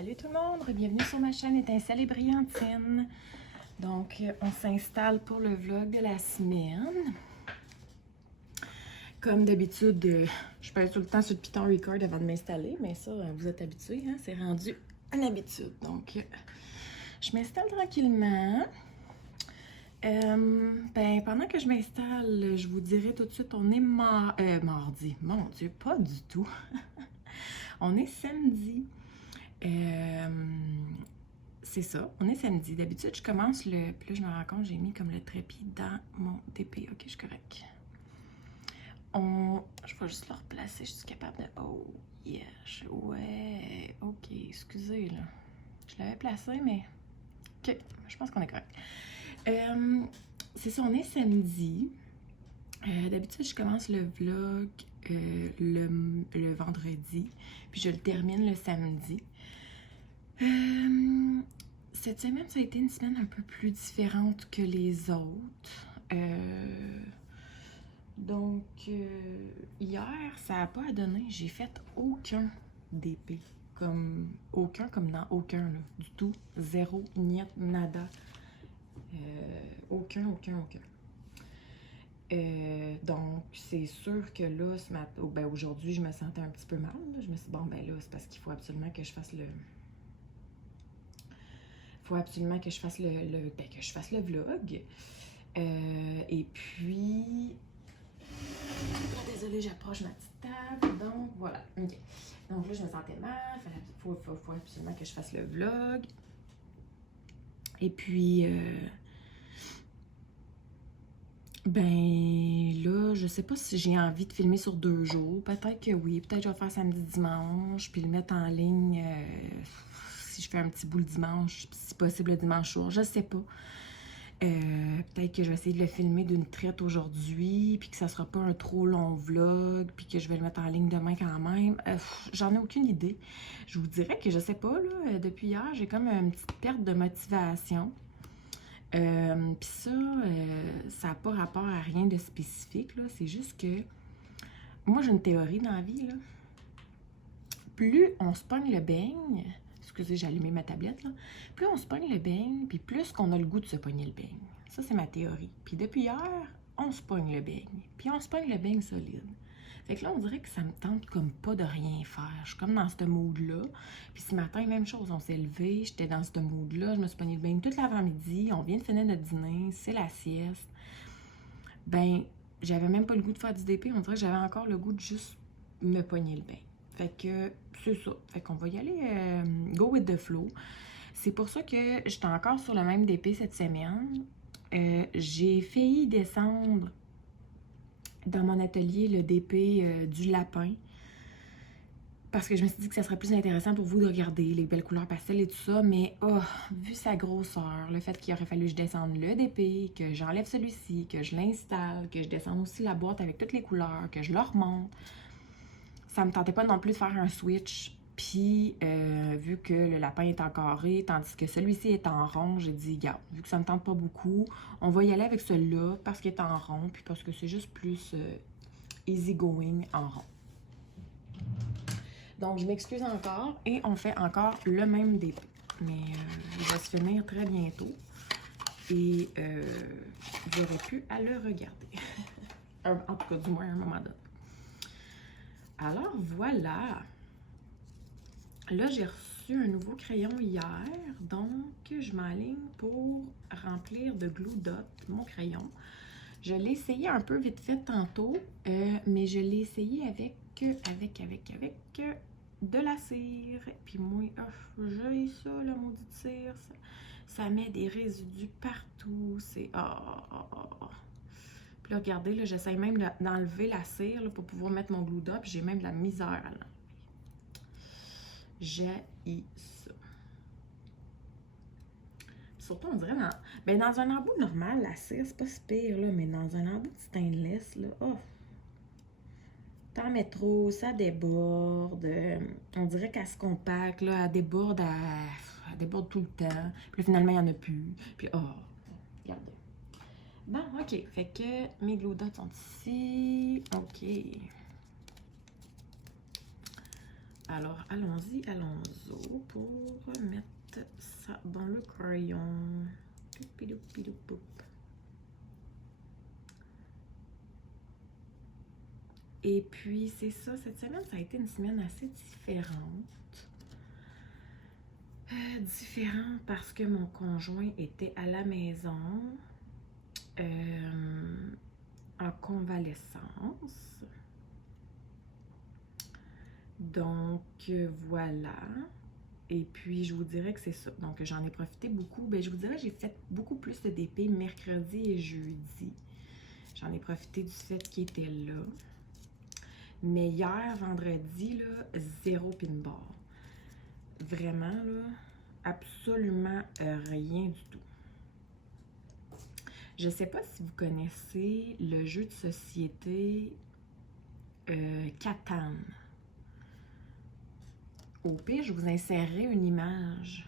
Salut tout le monde, bienvenue sur ma chaîne Étincelle et Brillantine. Donc, on s'installe pour le vlog de la semaine. Comme d'habitude, je passe tout le temps sur le Python Record avant de m'installer, mais ça, vous êtes habitués, hein? C'est rendu une habitude. Donc, je m'installe tranquillement. Pendant que je m'installe, je vous dirai tout de suite, on est mardi. Mon Dieu, pas du tout. On est samedi. C'est ça, on est samedi. D'habitude, je commence le... Puis là, je me rends compte, j'ai mis comme le trépied dans mon DP. Ok, je suis correct. Je vais juste le replacer, je suis capable de... Oh, yes, ouais, ok, excusez, là. Je l'avais placé, mais... Ok, je pense qu'on est correct. C'est ça, on est samedi. D'habitude, je commence le vlog le vendredi, puis je le termine le samedi. Cette semaine, ça a été une semaine un peu plus différente que les autres. Donc, hier, ça n'a pas à donner. J'ai fait aucun DP. Aucun, comme dans aucun, là. Du tout. Zéro, niet, nada. Aucun. Donc, c'est sûr que là, aujourd'hui, je me sentais un petit peu mal. Là. Je me suis dit, bon, ben là, c'est parce qu'il faut absolument que je fasse le... que je fasse le vlog. Et puis... Désolée, j'approche ma petite table. Donc, voilà. OK. Donc là, je me sentais mal. Il faut absolument que je fasse le vlog. Et puis... là, je sais pas si j'ai envie de filmer sur 2 jours. Peut-être que oui. Peut-être que je vais faire samedi, dimanche, puis le mettre en ligne si je fais un petit bout le dimanche, si possible le dimanche soir. Je sais pas. Peut-être que je vais essayer de le filmer d'une traite aujourd'hui, puis que ça sera pas un trop long vlog, puis que je vais le mettre en ligne demain quand même. J'en ai aucune idée. Je vous dirais que je sais pas, là, depuis hier, j'ai comme une petite perte de motivation. Puis ça n'a pas rapport à rien de spécifique, là. C'est juste que moi, j'ai une théorie dans la vie, là. Plus on se pogne le beigne, excusez, j'ai allumé ma tablette, là. Plus on se pogne le beigne, puis plus qu'on a le goût de se pogner le beigne. Ça, c'est ma théorie. Puis depuis hier, on se pogne le beigne. Puis on se pogne le beigne solide. Fait que là, on dirait que ça me tente comme pas de rien faire. Je suis comme dans ce mood-là. Puis ce matin, même chose, on s'est levé, j'étais dans ce mood-là, je me suis pogné le beigne toute l'avant-midi, on vient de finir notre dîner, c'est la sieste. J'avais même pas le goût de faire du DP, on dirait que j'avais encore le goût de juste me pogner le beigne. Fait que c'est ça. Fait qu'on va y aller go with the flow. C'est pour ça que j'étais encore sur le même DP cette semaine. J'ai failli descendre dans mon atelier le DP du lapin. Parce que je me suis dit que ça serait plus intéressant pour vous de regarder les belles couleurs pastel et tout ça. Mais vu sa grosseur, le fait qu'il aurait fallu que je descende le DP, que j'enlève celui-ci, que je l'installe, que je descende aussi la boîte avec toutes les couleurs, que je le remonte, ça me tentait pas non plus de faire un switch. Puis, vu que le lapin est en carré, tandis que celui-ci est en rond, j'ai dit, regarde, vu que ça me tente pas beaucoup, on va y aller avec celui-là parce qu'il est en rond, puis parce que c'est juste plus easy going en rond. Donc, je m'excuse encore et on fait encore le même DP. Mais il va se finir très bientôt et j'aurais pu à le regarder. En tout cas, du moins à un moment donné. Alors, voilà. Là, j'ai reçu un nouveau crayon hier, donc je m'enligne pour remplir de Glue Dot mon crayon. Je l'ai essayé un peu vite fait tantôt, mais je l'ai essayé avec de la cire. Puis moi, j'ai ça, la maudite cire. Ça met des résidus partout. C'est... Puis là, regardez, là, j'essaie même d'enlever la cire là, pour pouvoir mettre mon Glue Dot. Puis j'ai même de la misère à l'enlever. J'haïs ça. Surtout, on dirait, dans un embout normal, la cire, c'est pas si pire, là, mais dans un embout de stainless, là, t'en mets trop, ça déborde. On dirait qu'elle se compacte, là, elle déborde tout le temps. Puis là, finalement, il n'y en a plus. Puis, regardez. Bon, OK. Fait que mes Glue Dots sont ici. OK. Alors, allons-y. pour mettre ça dans le crayon. Et puis, c'est ça, cette semaine, ça a été une semaine assez différente. Différente parce que mon conjoint était à la maison en convalescence. Donc, voilà. Et puis, je vous dirais que c'est ça. Donc, j'en ai profité beaucoup. Bien, je vous dirais que j'ai fait beaucoup plus de DP mercredi et jeudi. J'en ai profité du fait qu'il était là. Mais hier, vendredi, là, zéro pin-bar. Vraiment, là, absolument rien du tout. Je ne sais pas si vous connaissez le jeu de société Catan. Au pire, je vous insérerai une image.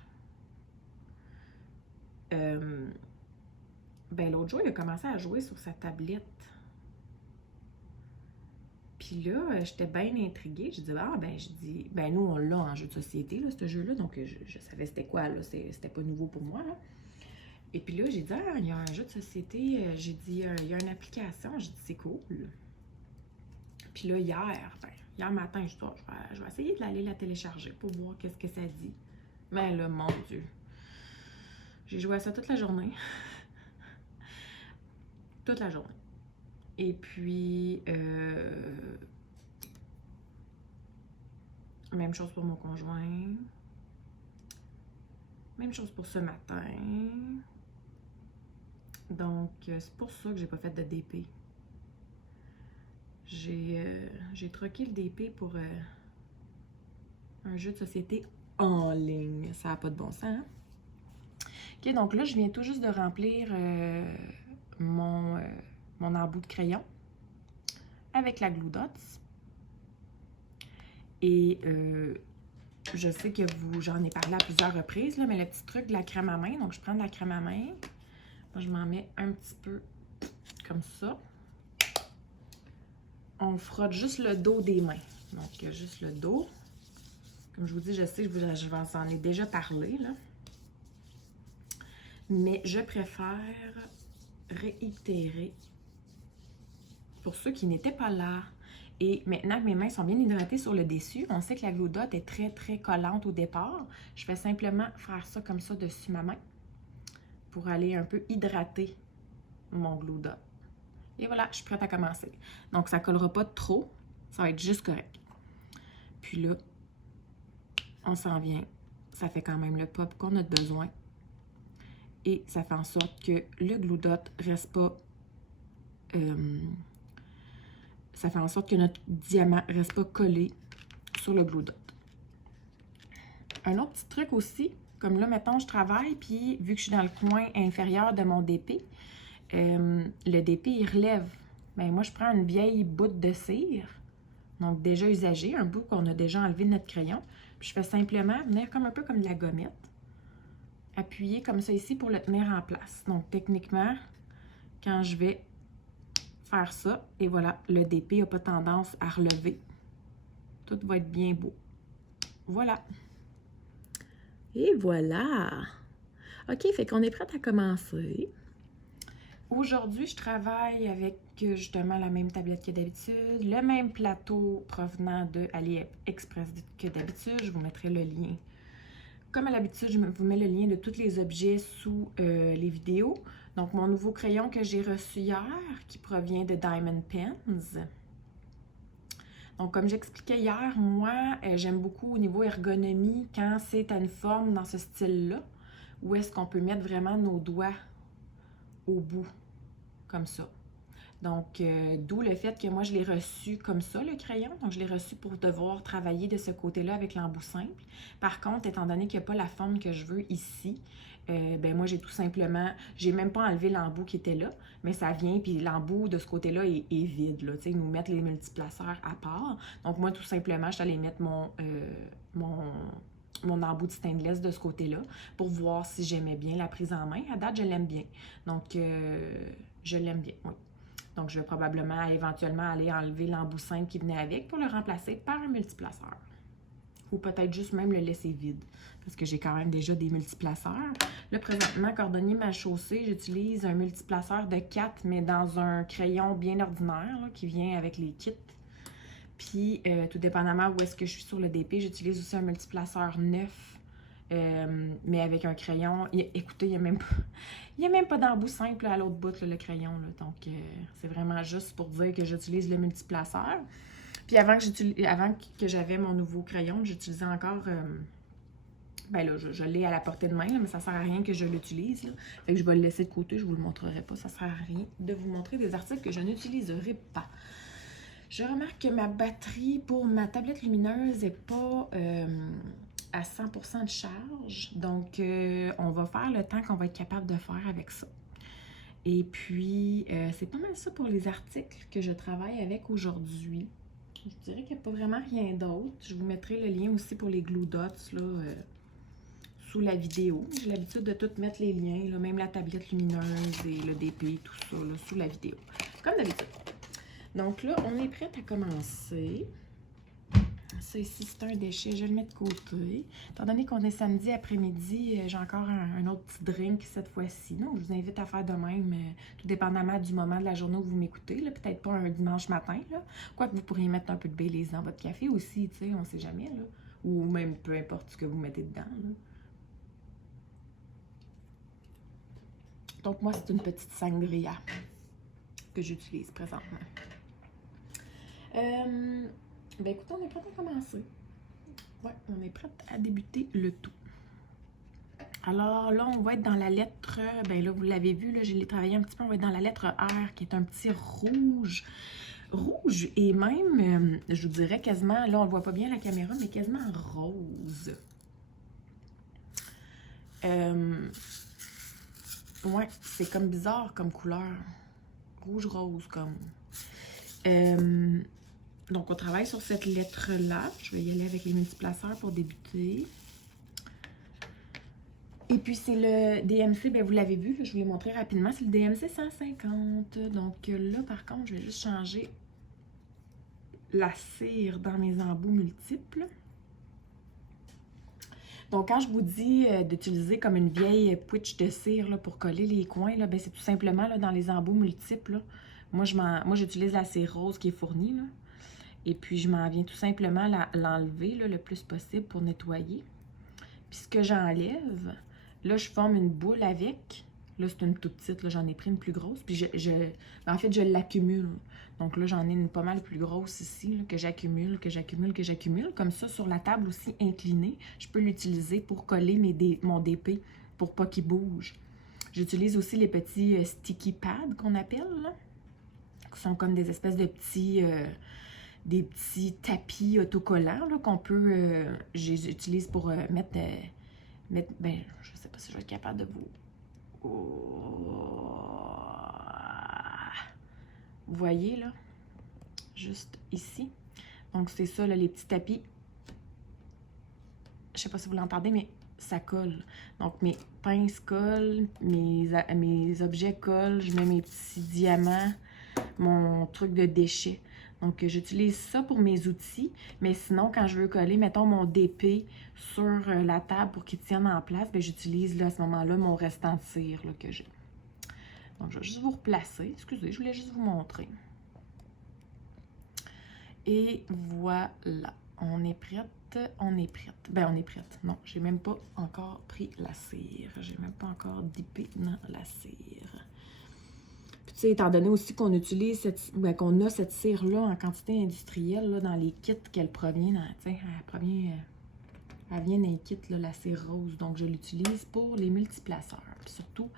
Ben, l'autre jour, il a commencé à jouer sur sa tablette. Puis là, j'étais bien intriguée. Je dis, ben nous, on l'a en jeu de société, là, ce jeu-là. Donc, je savais c'était quoi, là. C'était pas nouveau pour moi, là. Et puis là, j'ai dit, il y a un jeu de société. J'ai dit, il y a une application. J'ai dit, c'est cool. Puis là, hier matin, je dis, je vais essayer d'aller la télécharger pour voir qu'est-ce que ça dit. Mais là, mon Dieu. J'ai joué à ça toute la journée. Toute la journée. Et puis, même chose pour mon conjoint. Même chose pour ce matin. Donc, c'est pour ça que j'ai pas fait de DP. J'ai troqué le DP pour un jeu de société en ligne. Ça n'a pas de bon sens, hein? OK, donc là, je viens tout juste de remplir mon embout de crayon avec la Glue Dots. Et je sais que j'en ai parlé à plusieurs reprises, là, mais le petit truc de la crème à main, donc je prends de la crème à main, moi, je m'en mets un petit peu comme ça. On frotte juste le dos des mains, donc juste le dos. Comme je vous dis, je sais que je vous en ai déjà parlé, là. Mais je préfère réitérer pour ceux qui n'étaient pas là. Et maintenant que mes mains sont bien hydratées sur le dessus, on sait que la Glue Dot est très, très collante au départ. Je vais simplement faire ça comme ça dessus ma main pour aller un peu hydrater mon Glue Dot. Et voilà, je suis prête à commencer. Donc, ça ne collera pas trop. Ça va être juste correct. Puis là, on s'en vient. Ça fait quand même le pop qu'on a besoin. Et ça fait en sorte que le Glue Dot reste pas... ça fait en sorte que notre diamant ne reste pas collé sur le Glue Dot. Un autre petit truc aussi, comme là, mettons, je travaille, puis vu que je suis dans le coin inférieur de mon DP, le DP, il relève. Bien, moi, je prends une vieille boute de cire, donc déjà usagée, un bout qu'on a déjà enlevé de notre crayon, puis je fais simplement venir comme un peu comme de la gommette, appuyer comme ça ici pour le tenir en place. Donc, techniquement, quand je vais faire ça, et voilà, le DP n'a pas tendance à relever. Tout va être bien beau. Voilà. Et voilà! OK, fait qu'on est prête à commencer. Aujourd'hui, je travaille avec justement la même tablette que d'habitude, le même plateau provenant de AliExpress que d'habitude. Je vous mettrai le lien. Comme à l'habitude, je vous mets le lien de tous les objets sous les vidéos. Donc, mon nouveau crayon que j'ai reçu hier, qui provient de Diamond Pens. Donc, comme j'expliquais hier, moi, j'aime beaucoup au niveau ergonomie quand c'est à une forme dans ce style-là, où est-ce qu'on peut mettre vraiment nos doigts au bout, comme ça. Donc, d'où le fait que moi, je l'ai reçu comme ça, le crayon. Donc, je l'ai reçu pour devoir travailler de ce côté-là avec l'embout simple. Par contre, étant donné qu'il n'y a pas la forme que je veux ici, ben moi, j'ai tout simplement... J'ai même pas enlevé l'embout qui était là, mais ça vient, puis l'embout de ce côté-là est vide, là. Tu sais, ils nous mettent les multiplaceurs à part. Donc, moi, tout simplement, je suis allée mettre mon embout de stainless de ce côté-là pour voir si j'aimais bien la prise en main. À date, je l'aime bien. Donc, je l'aime bien, oui. Donc, je vais probablement éventuellement aller enlever l'embout simple qui venait avec pour le remplacer par un multiplaceur. Ou peut-être juste même le laisser vide. Parce que j'ai quand même déjà des multiplaceurs. Là, présentement, cordonnier mal chaussé, j'utilise un multiplaceur de 4, mais dans un crayon bien ordinaire, là, qui vient avec les kits. Puis, tout dépendamment où est-ce que je suis sur le DP, j'utilise aussi un multiplaceur 9, mais avec un crayon. Écoutez, il n'y a même pas d'embout simple là, à l'autre bout, là, le crayon. Là. Donc, c'est vraiment juste pour dire que j'utilise le multiplaceur. Puis, avant que j'avais mon nouveau crayon, j'utilisais encore... ben là, je l'ai à la portée de main, là, mais ça sert à rien que je l'utilise. Fait que je vais le laisser de côté, je vous le montrerai pas. Ça sert à rien de vous montrer des articles que je n'utiliserai pas. Je remarque que ma batterie pour ma tablette lumineuse n'est pas à 100% de charge. Donc, on va faire le temps qu'on va être capable de faire avec ça. Et puis, c'est pas mal ça pour les articles que je travaille avec aujourd'hui. Je dirais qu'il n'y a pas vraiment rien d'autre. Je vous mettrai le lien aussi pour les glue dots là, sous la vidéo. J'ai l'habitude de tout mettre les liens, là, même la tablette lumineuse et le DP, tout ça, là, sous la vidéo. Comme d'habitude. Donc là, on est prêt à commencer. Ça ici, c'est un déchet, je le mets de côté. Étant donné qu'on est samedi après-midi, j'ai encore un autre petit drink cette fois-ci. Donc, je vous invite à faire de même, tout dépendamment du moment de la journée où vous m'écoutez. Peut-être pas un dimanche matin, là. Quoique vous pourriez mettre un peu de Baileys dans votre café aussi, tu sais, on sait jamais, là. Ou même peu importe ce que vous mettez dedans, là. Donc, moi, c'est une petite sangria que j'utilise présentement. Ben écoutez, on est prêt à commencer. Ouais, on est prêt à débuter le tout. Alors là, on va être dans la lettre, ben là, vous l'avez vu, là, je l'ai travaillé un petit peu, on va être dans la lettre R, qui est un petit rouge. Rouge et même, je vous dirais quasiment, là, on ne voit pas bien la caméra, mais quasiment rose. Ouais, c'est comme bizarre comme couleur. Rouge-rose, comme... donc, on travaille sur cette lettre-là. Je vais y aller avec les multiplaceurs pour débuter. Et puis, c'est le DMC, bien, vous l'avez vu, là, je vous l'ai montré rapidement. C'est le DMC 150. Donc là, par contre, je vais juste changer la cire dans mes embouts multiples. Donc, quand je vous dis d'utiliser comme une vieille pouiche de cire là, pour coller les coins, là, ben, c'est tout simplement là, dans les embouts multiples. Là. Moi, j'utilise la cire rose qui est fournie. Là. Et puis, je m'en viens tout simplement l'enlever le plus possible pour nettoyer. Puis, ce que j'enlève, là, je forme une boule avec. Là, c'est une toute petite. J'en ai pris une plus grosse. Puis, en fait, je l'accumule. Donc là, j'en ai une pas mal plus grosse ici, là, que j'accumule. Comme ça, sur la table aussi inclinée, je peux l'utiliser pour coller mon DP pour pas qu'il bouge. J'utilise aussi les petits sticky pads qu'on appelle, là, qui sont comme des espèces de petits... des petits tapis autocollants qu'on peut... je les utilise pour mettre... ben, je sais pas si je vais être capable de vous... Vous voyez, là? Juste ici. Donc, c'est ça, là, les petits tapis. Je sais pas si vous l'entendez, mais ça colle. Donc, mes pinces collent, mes objets collent. Je mets mes petits diamants, mon truc de déchets. Donc, j'utilise ça pour mes outils. Mais sinon, quand je veux coller, mettons, mon DP sur la table pour qu'il tienne en place, bien, j'utilise là, à ce moment-là mon restant de cire là, que j'ai. Donc, je vais juste vous replacer. Excusez, je voulais juste vous montrer. Et voilà. On est prête. On est prête. Ben, on est prête. Non, j'ai même pas encore pris la cire. J'ai même pas encore dippé dans la cire. Puis, tu sais, étant donné aussi qu'on utilise qu'on a cette cire-là en quantité industrielle là, dans les kits qu'elle provient, tu sais, elle vient d'un kit, là, la cire rose. Donc, je l'utilise pour les multiplaceurs. Puis surtout,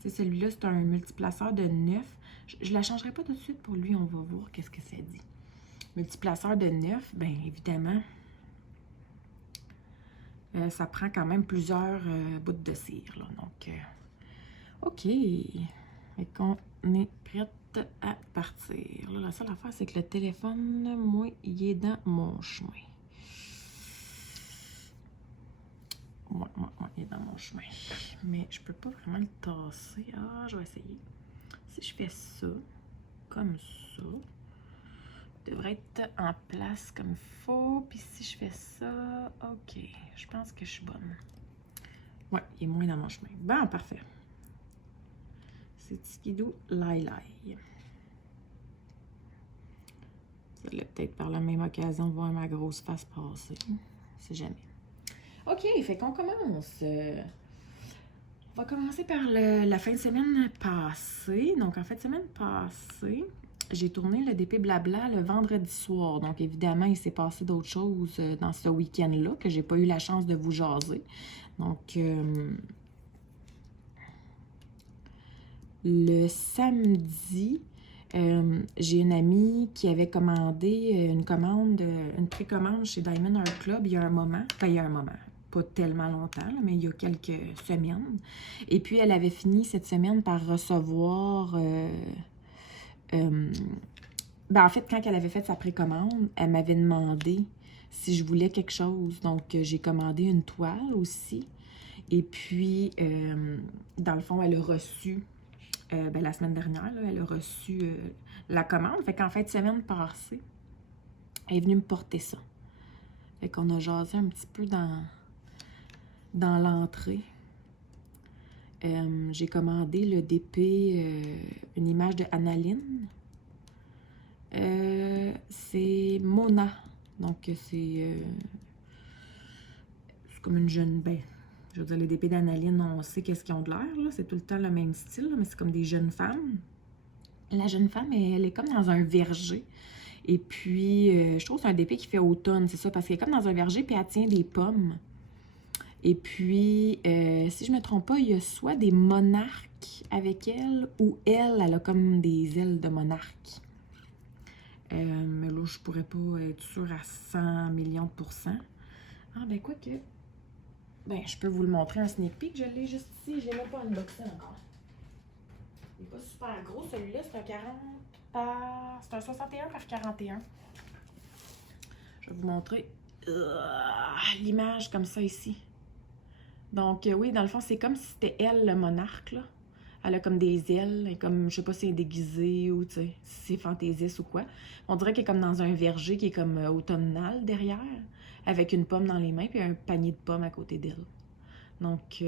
tu sais, celui-là, c'est un multiplaceur de 9. Je la changerai pas tout de suite pour lui. On va voir qu'est-ce que ça dit. Multiplaceur de 9, bien évidemment, ça prend quand même plusieurs bouts de cire. Là. Donc, OK. Et qu'on est prête à partir. Là, la seule affaire, c'est que le téléphone, moi, il est dans mon chemin. Moi, il est dans mon chemin. Mais je peux pas vraiment le tasser. Ah, je vais essayer. Si je fais ça, comme ça, devrait être en place comme il faut. Puis si je fais ça, ok, je pense que je suis bonne. Ouais, il est moins dans mon chemin. Bon, parfait. C'est Tikidou Lai Lai. Vous allez peut-être par la même occasion voir ma grosse face passer. C'est jamais. Ok, fait qu'on commence. On va commencer par la fin de semaine passée. Donc, en fin de semaine passée, j'ai tourné le DP Blabla le vendredi soir. Donc, évidemment, il s'est passé d'autres choses dans ce week-end-là que j'ai pas eu la chance de vous jaser. Donc, le samedi, j'ai une amie qui avait commandé une précommande chez Diamond Art Club il y a un moment. Enfin, il y a un moment. Pas tellement longtemps, là, mais il y a quelques semaines. Et puis, elle avait fini cette semaine par recevoir... en fait, quand elle avait fait sa précommande, elle m'avait demandé si je voulais quelque chose. Donc, j'ai commandé une toile aussi. Et puis, dans le fond, elle a reçu, la semaine dernière, là, elle a reçu la commande. Fait qu'en fin de semaine passée, elle est venue me porter ça. Fait qu'on a jasé un petit peu dans l'entrée. J'ai commandé le DP, une image de Annaline. C'est Mona. Donc, c'est comme une jeune... je veux dire, les DP d'Annaline, on sait qu'est-ce qu'ils ont de l'air. C'est tout le temps le même style, là, mais c'est comme des jeunes femmes. La jeune femme, elle est comme dans un verger. Et puis, je trouve que c'est un DP qui fait automne, c'est ça, parce qu'elle est comme dans un verger, puis elle tient des pommes. Et puis, si je ne me trompe pas, il y a soit des monarques avec elle, ou elle a comme des ailes de monarque. Mais là, je pourrais pas être sûre à 100 millions de pourcents. Ah, ben quoi que... je peux vous le montrer un sneak peek. Je l'ai juste ici. Je l'ai même pas unboxé encore. Il n'est pas super gros, celui-là. C'est un 40 par... C'est un 61 par 41. Je vais vous montrer l'image comme ça ici. Donc, oui, dans le fond, c'est comme si c'était elle, le monarque, là. Elle a comme des ailes, comme, je sais pas si elle est déguisée ou, tu sais, si c'est fantaisiste ou quoi. On dirait qu'elle est comme dans un verger qui est comme automnal derrière, avec une pomme dans les mains, puis un panier de pommes à côté d'elle. Donc,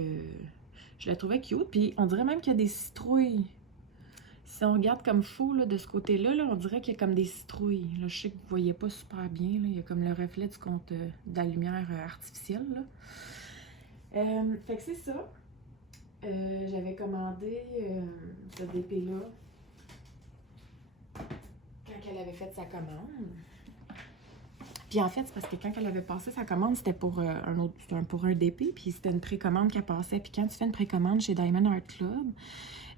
je la trouvais cute. Puis, on dirait même qu'il y a des citrouilles. Si on regarde comme faux, là, de ce côté-là, là, on dirait qu'il y a comme des citrouilles. Là, je sais que vous voyez pas super bien, là. Il y a comme le reflet du compte de la lumière artificielle, là. Fait que c'est ça. J'avais commandé ce DP-là quand elle avait fait sa commande. Puis en fait, c'est parce que quand elle avait passé sa commande, c'était pour un DP, puis c'était une précommande qu'elle passait. Puis quand tu fais une précommande chez Diamond Art Club,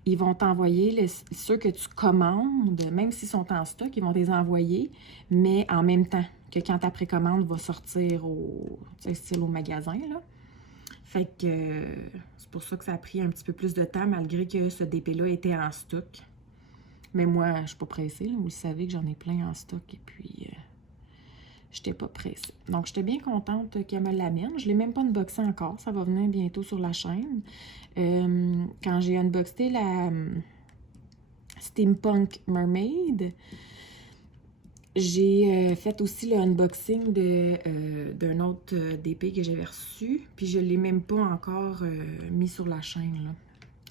ils vont t'envoyer ceux que tu commandes, même s'ils sont en stock, ils vont les envoyer, mais en même temps que quand ta précommande va sortir au magasin, là. Fait que c'est pour ça que ça a pris un petit peu plus de temps, malgré que ce DP-là était en stock. Mais moi, je suis pas pressée, là. Vous le savez que j'en ai plein en stock, et puis j'étais pas pressée. Donc, j'étais bien contente qu'elle me l'amène. Je l'ai même pas unboxé encore. Ça va venir bientôt sur la chaîne. Quand j'ai unboxé la Steampunk Mermaid, j'ai fait aussi le unboxing d'un autre DP que j'avais reçu, puis je ne l'ai même pas encore mis sur la chaîne.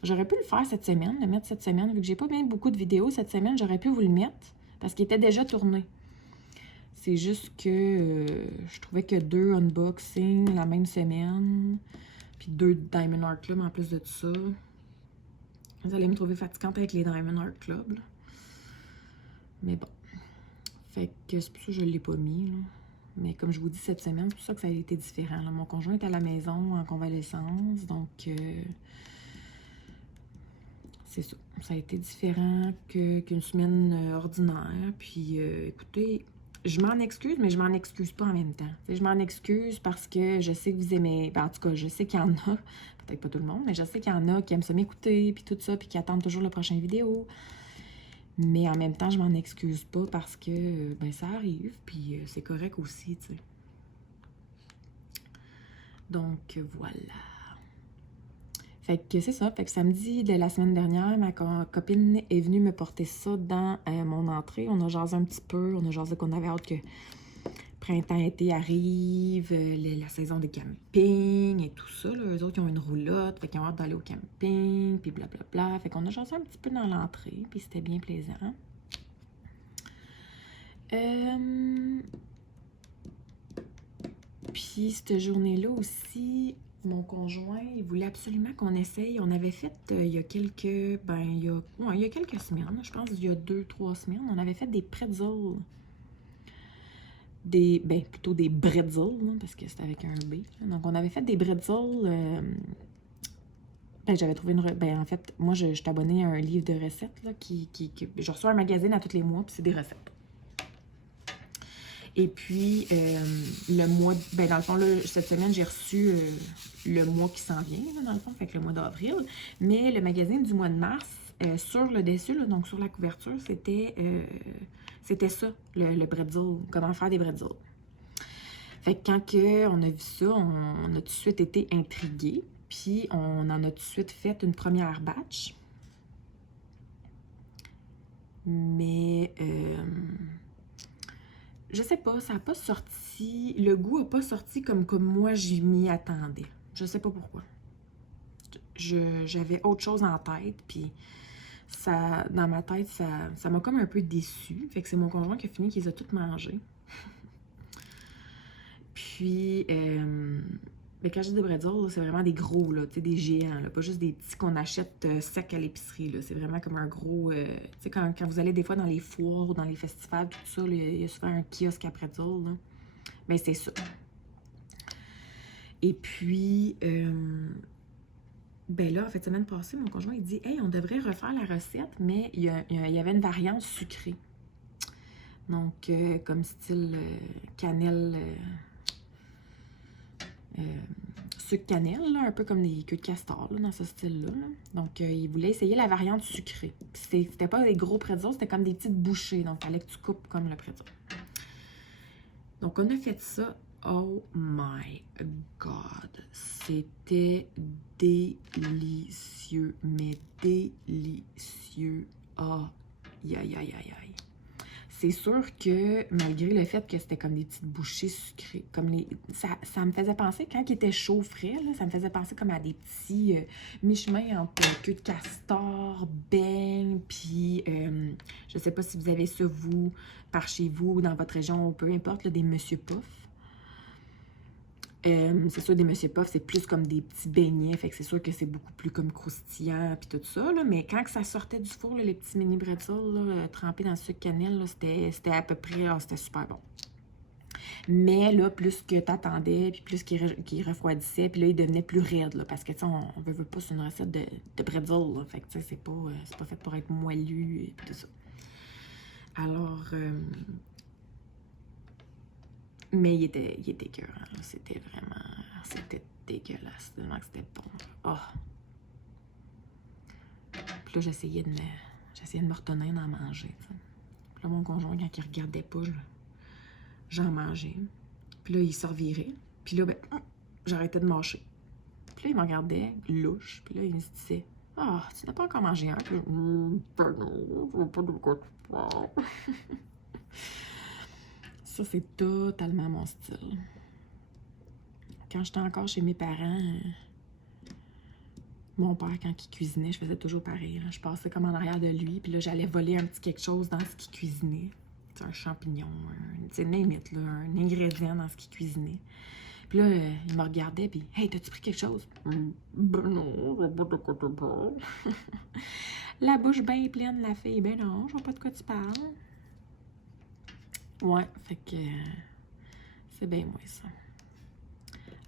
J'aurais pu le faire cette semaine, le mettre cette semaine, vu que j'ai pas bien beaucoup de vidéos cette semaine, j'aurais pu vous le mettre, parce qu'il était déjà tourné. C'est juste que je trouvais que 2 unboxings la même semaine, puis 2 Diamond Art Club en plus de tout ça. Vous allez me trouver fatigante avec les Diamond Art Club, là. Mais bon. Fait que c'est pour ça que je ne l'ai pas mis, là. Mais comme je vous dis, cette semaine, c'est pour ça que ça a été différent, là. Mon conjoint est à la maison en convalescence, donc c'est ça. Ça a été différent qu'une semaine ordinaire. Puis écoutez, je m'en excuse, mais je m'en excuse pas en même temps. T'sais, je m'en excuse parce que je sais que vous aimez... en tout cas, je sais qu'il y en a, peut-être pas tout le monde, mais je sais qu'il y en a qui aiment ça m'écouter, puis tout ça, puis qui attendent toujours la prochaine vidéo. Mais en même temps, je m'en excuse pas parce que ça arrive, puis c'est correct aussi, tu sais. Donc, voilà. Fait que c'est ça. Fait que samedi de la semaine dernière, ma copine est venue me porter ça dans mon entrée. On a jasé un petit peu. On a jasé qu'on avait hâte que printemps-été arrive, la saison des campings et tout ça. Là. Eux autres, ils ont une roulotte. Fait qu'ils ont hâte d'aller au camping, puis blablabla. Fait qu'on a jasé un petit peu dans l'entrée, puis c'était bien plaisant. Puis cette journée-là aussi, mon conjoint, il voulait absolument qu'on essaye. On avait fait il y a quelques... il y a quelques semaines, je pense il y a 2-3 semaines, on avait fait des pretzels. Plutôt des bretzels, hein, parce que c'était avec un B. Donc, on avait fait des bretzels. J'avais trouvé en fait, moi, je suis abonnée à un livre de recettes, là, je reçois un magazine à tous les mois, puis c'est des recettes. Et puis, le mois... dans le fond, là, cette semaine, j'ai reçu le mois qui s'en vient, là, dans le fond, fait que le mois d'avril. Mais le magazine du mois de mars, sur le dessus, là, donc sur la couverture, c'était ça, le bretzel, comment faire des bretzels. Fait que quand on a vu ça, on a tout de suite été intrigués, puis on en a tout de suite fait une première batch. Mais... je sais pas, ça n'a pas sorti... Le goût n'a pas sorti comme moi, j'y m'y attendais. Je sais pas pourquoi. J'avais autre chose en tête, puis ça, dans ma tête, ça m'a comme un peu déçue. Fait que c'est mon conjoint qui a fini, qui les a toutes mangées. Puis, quand je dis des bretzels, c'est vraiment des gros, là, des géants, là, pas juste des petits qu'on achète secs à l'épicerie. C'est vraiment comme un gros... tu sais, quand vous allez des fois dans les foires, dans les festivals, tout ça, il y a souvent un kiosque à pretzels. Là. Mais c'est ça. Et puis, là, en fait, semaine passée, mon conjoint, il dit « Hey, on devrait refaire la recette, mais il y avait une variante sucrée. » Donc, comme style cannelle... sucre cannelle, là, un peu comme des queues de castor, là, dans ce style-là. Là. Donc, il voulait essayer la variante sucrée. C'était pas des gros pretzels, c'était comme des petites bouchées. Donc, il fallait que tu coupes comme le pretzel. Donc, on a fait ça. Oh my God! C'était délicieux, mais délicieux. Oh, aïe, aïe, aïe, aïe. C'est sûr que malgré le fait que c'était comme des petites bouchées sucrées, comme ça me faisait penser, quand il était chaud frais, là, ça me faisait penser comme à des petits mi-chemin entre queue de castor, beignes, puis je sais pas si vous avez ça, vous, par chez vous, dans votre région, peu importe, là, des Monsieur Puff. C'est sûr, des Monsieur Puff, c'est plus comme des petits beignets, fait que c'est sûr que c'est beaucoup plus comme croustillant, puis tout ça, là, mais quand que ça sortait du four, là, les petits mini bretzels, là, trempés dans le sucre cannelle, c'était à peu près, c'était super bon. Mais là, plus que t'attendais, puis plus qu'il refroidissait, puis là, il devenait plus raide, là, parce que, tu sais, on veut pas, c'est une recette de bretzel, là, fait que, tu sais, c'est pas fait pour être moelleux, et puis tout ça. Alors... mais il était écœurant, là. C'était dégueulasse, tellement que c'était bon. Oh. Puis là, j'essayais de me retenir d'en manger, t'sais. Puis là, mon conjoint, quand il regardait pas, j'en mangeais. Puis là, il se revirait. Puis là, j'arrêtais de mâcher. Puis là, il me regardait, louche. Puis là, il se disait, « Ah, tu n'as pas encore mangé un? » Puis ben non, je veux pas de quoi tu parles. Ça, c'est totalement mon style. Quand j'étais encore chez mes parents, mon père, quand il cuisinait, je faisais toujours pareil. Là. Je passais comme en arrière de lui, puis là, j'allais voler un petit quelque chose dans ce qu'il cuisinait. T'sais, un champignon, une limite, là, un ingrédient dans ce qu'il cuisinait. Puis là, il me regardait, puis « Hey, t'as-tu pris quelque chose? » Ben non, je vois pas de quoi tu parles. La bouche bien pleine, la fille. Ben non, je vois pas de quoi tu parles. Ouais, fait que c'est bien moi ça.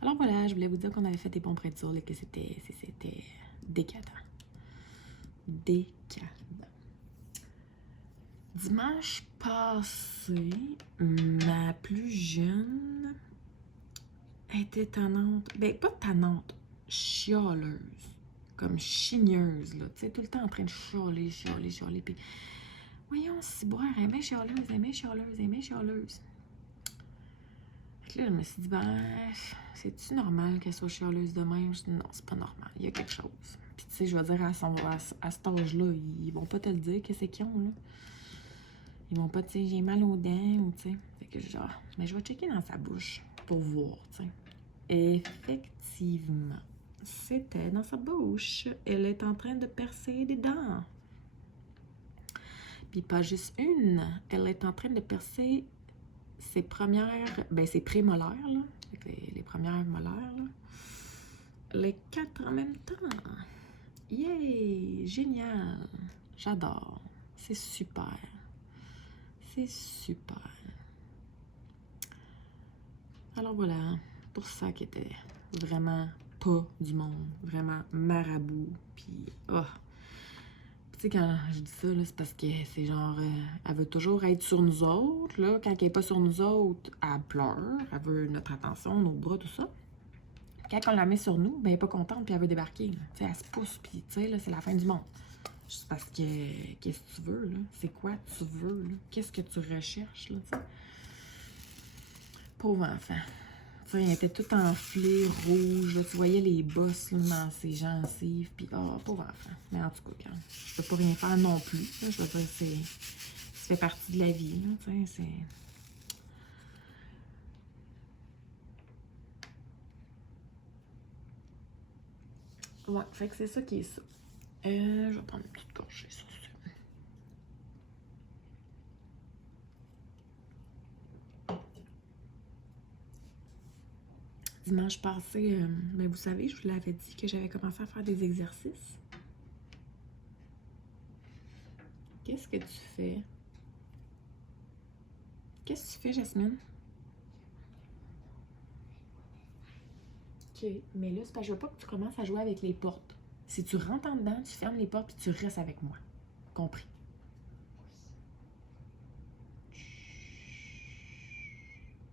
Alors voilà, je voulais vous dire qu'on avait fait des bons pretzels et que c'était décadent. Décadent. Dimanche passé, ma plus jeune était tannante. Ben, pas tannante, chialeuse. Comme chigneuse, là. Tu sais, tout le temps en train de chialer. Puis, voyons, Ciboire, elle est bien chialeuse. que là, je me suis dit, ben, c'est-tu normal qu'elle soit chialeuse de même? Je dis, non, c'est pas normal, il y a quelque chose. Puis tu sais, je vais dire à cet âge-là, ils vont pas te le dire, qu'est-ce qu'ils ont, là? Ils vont pas, tu sais, j'ai mal aux dents, ou tu sais. Fait que genre, mais je vais checker dans sa bouche pour voir, tu sais. Effectivement, c'était dans sa bouche. Elle est en train de percer des dents. Puis pas juste une, elle est en train de percer ses premières, ben ses prémolaires, là. Les premières molaires, là. Les 4 en même temps. Yay! Génial! J'adore. C'est super. C'est super. Alors voilà, pour ça qui était vraiment pas du monde, vraiment marabout, puis oh. Tu sais, quand je dis ça, c'est parce que c'est genre, elle veut toujours être sur nous autres, là, quand elle est pas sur nous autres, elle pleure, elle veut notre attention, nos bras, tout ça. Quand on la met sur nous, ben elle est pas contente, puis elle veut débarquer, tu sais, elle se pousse, puis tu sais, là, c'est la fin du monde. Juste parce que, qu'est-ce que tu veux, là? C'est quoi tu veux, là? Qu'est-ce que tu recherches, là, tu sais? Pauvre enfant. Tu sais, elle était toute enflée, rouge, là, tu voyais les bosses là, dans ses gencives, puis oh, pauvre enfant. Mais en tout cas, quand, je peux pas rien faire non plus, là, je veux dire, ça fait partie de la vie, là, tu sais, c'est... Ouais, fait que c'est ça qui est ça. Je vais prendre une petite gorgée sur ça. Dimanche passé, ben vous savez, je vous l'avais dit que j'avais commencé à faire des exercices. Qu'est-ce que tu fais? Qu'est-ce que tu fais, Jasmine? OK, mais là, c'est parce que je veux pas que tu commences à jouer avec les portes. Si tu rentres en dedans, tu fermes les portes puis tu restes avec moi. Compris?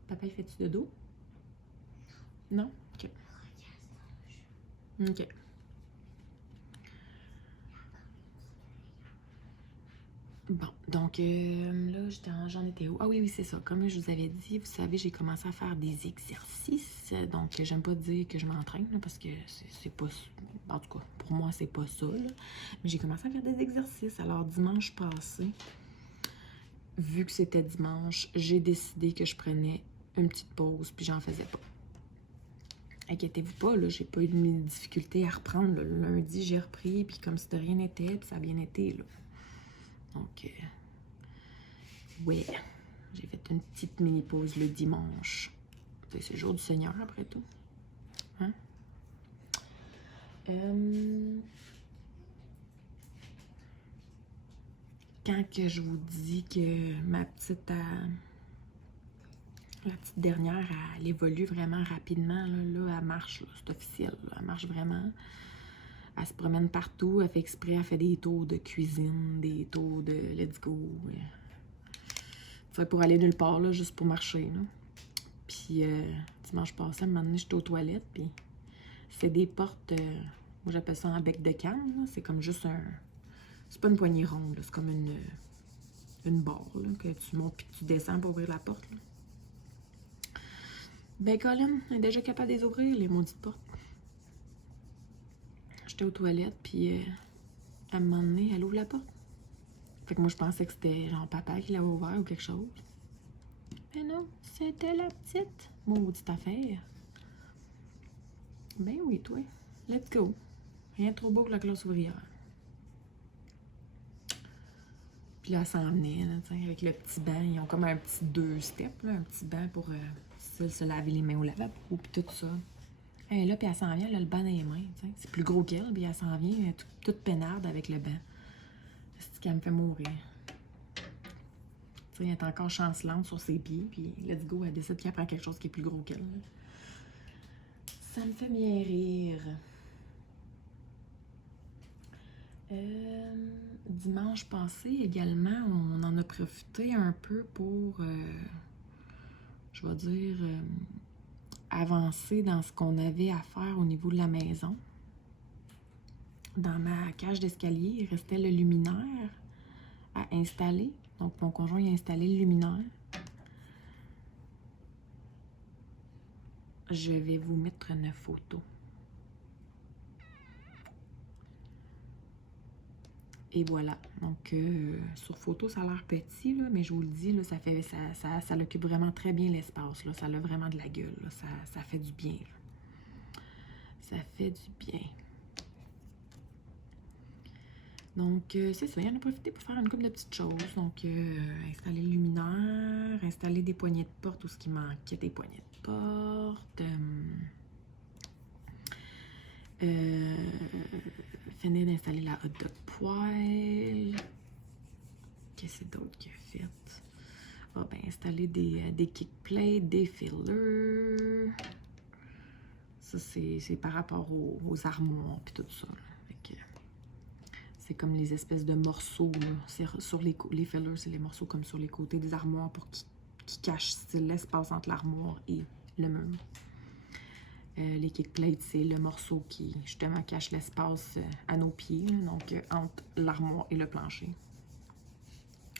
Papa, il fait-tu de dos? Non? OK. OK. Bon, donc là, j'en étais où? Ah oui, c'est ça. Comme je vous avais dit, vous savez, j'ai commencé à faire des exercices. Donc, j'aime pas dire que je m'entraîne, parce que c'est pas... En tout cas, pour moi, c'est pas ça, là. Mais j'ai commencé à faire des exercices. Alors, dimanche passé, vu que c'était dimanche, j'ai décidé que je prenais une petite pause, puis j'en faisais pas. Inquiétez-vous pas, là, j'ai pas eu de difficulté à reprendre. Le lundi, j'ai repris, puis comme si de rien n'était, puis ça a bien été, là. Donc, ouais, j'ai fait une petite mini-pause le dimanche. C'est le jour du Seigneur, après tout. Hein? Quand que je vous dis que ma petite... la petite dernière, elle évolue vraiment rapidement. Là, elle marche, c'est officiel. Là, elle marche vraiment. Elle se promène partout. Elle fait exprès, elle fait des tours de cuisine, des tours de let's go. Fait pour aller nulle part, là, juste pour marcher. Là. Puis, dimanche passé, à un moment donné, j'étais aux toilettes. Puis, c'est des portes, moi j'appelle ça un bec de canne. C'est comme juste un. C'est pas une poignée ronde, c'est comme une barre là, que tu montes puis que tu descends pour ouvrir la porte. Là. Ben, Colin est déjà capable de les ouvrir, les maudites portes. J'étais aux toilettes, puis à un moment donné, elle ouvre la porte. Fait que moi, je pensais que c'était genre papa qui l'avait ouvert ou quelque chose. Mais non, c'était la petite maudite affaire. Ben oui, toi. Let's go. Rien de trop beau que la classe ouvrière. Puis là, elle s'en venait, là, avec le petit banc. Ils ont comme un petit 2-step, un petit banc pour se laver les mains au lavabo, puis tout ça. Elle est là, puis elle s'en vient, elle a le banc dans les mains. C'est plus gros qu'elle, puis elle s'en vient toute peinarde avec le banc. C'est qu'elle me fait mourir. T'sais, elle est encore chancelante sur ses pieds, puis let's go, elle décide qu'elle prend quelque chose qui est plus gros qu'elle. Ça me fait bien rire. Dimanche passé également, on en a profité un peu pour, je vais dire, avancer dans ce qu'on avait à faire au niveau de la maison. Dans ma cage d'escalier, il restait le luminaire à installer. Donc, mon conjoint a installé le luminaire. je vais vous mettre une photo. Et voilà. Donc, sur photo, ça a l'air petit, là, mais je vous le dis, là, ça occupe vraiment très bien l'espace. Ça a vraiment de la gueule. Là, ça fait du bien. Là. Ça fait du bien. Donc, c'est ça. Il en a profité pour faire une couple de petites choses. Donc, installer le luminaire, installer des poignées de porte où ce qui manquait des poignées de porte. Finir d'installer la hot dog poêle. Qu'est-ce d'autre qu'il a fait? Ah ben, installer des kick plates, des fillers. Ça, c'est par rapport aux armoires et tout ça. C'est comme les espèces de morceaux. Sur les fillers, c'est les morceaux comme sur les côtés des armoires pour qu'ils cachent l'espace entre l'armoire et le mur. Les kick plates, c'est le morceau qui, justement, cache l'espace à nos pieds, là, donc entre l'armoire et le plancher.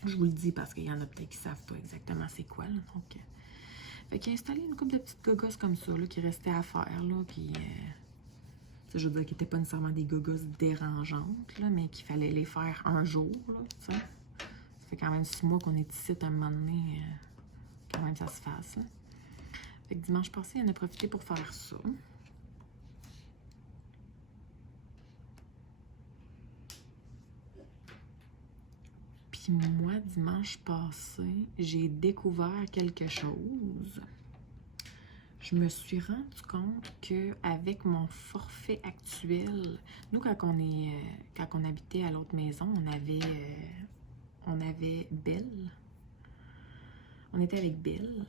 Je vous le dis parce qu'il y en a peut-être qui ne savent pas exactement c'est quoi. Là, donc, fait qu'il a installé une couple de petites gogosses comme ça là, qui restaient à faire. Là, puis, ça, je veux dire qu'ils n'étaient pas nécessairement des gogosses dérangeantes, là, mais qu'il fallait les faire un jour. Là, ça fait quand même 6 mois qu'on est ici à un moment donné. Quand même, ça se fasse. Là. Fait que dimanche passé, il en a profité pour faire ça. Puis moi, dimanche passé, j'ai découvert quelque chose. Je me suis rendu compte qu'avec mon forfait actuel, nous, quand on habitait à l'autre maison, on avait Belle. On était avec Belle.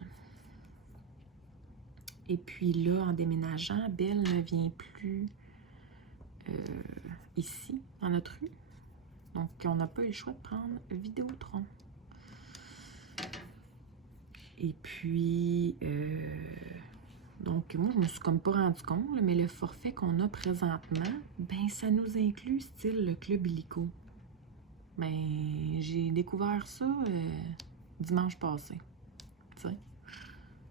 Et puis là, en déménageant, Belle ne vient plus ici, dans notre rue. Donc, on n'a pas eu le choix de prendre Vidéotron. Et puis, donc, moi, je me suis comme pas rendu compte, là, mais le forfait qu'on a présentement, ben, ça nous inclut style le club illico. Ben, j'ai découvert ça dimanche passé. Tu sais.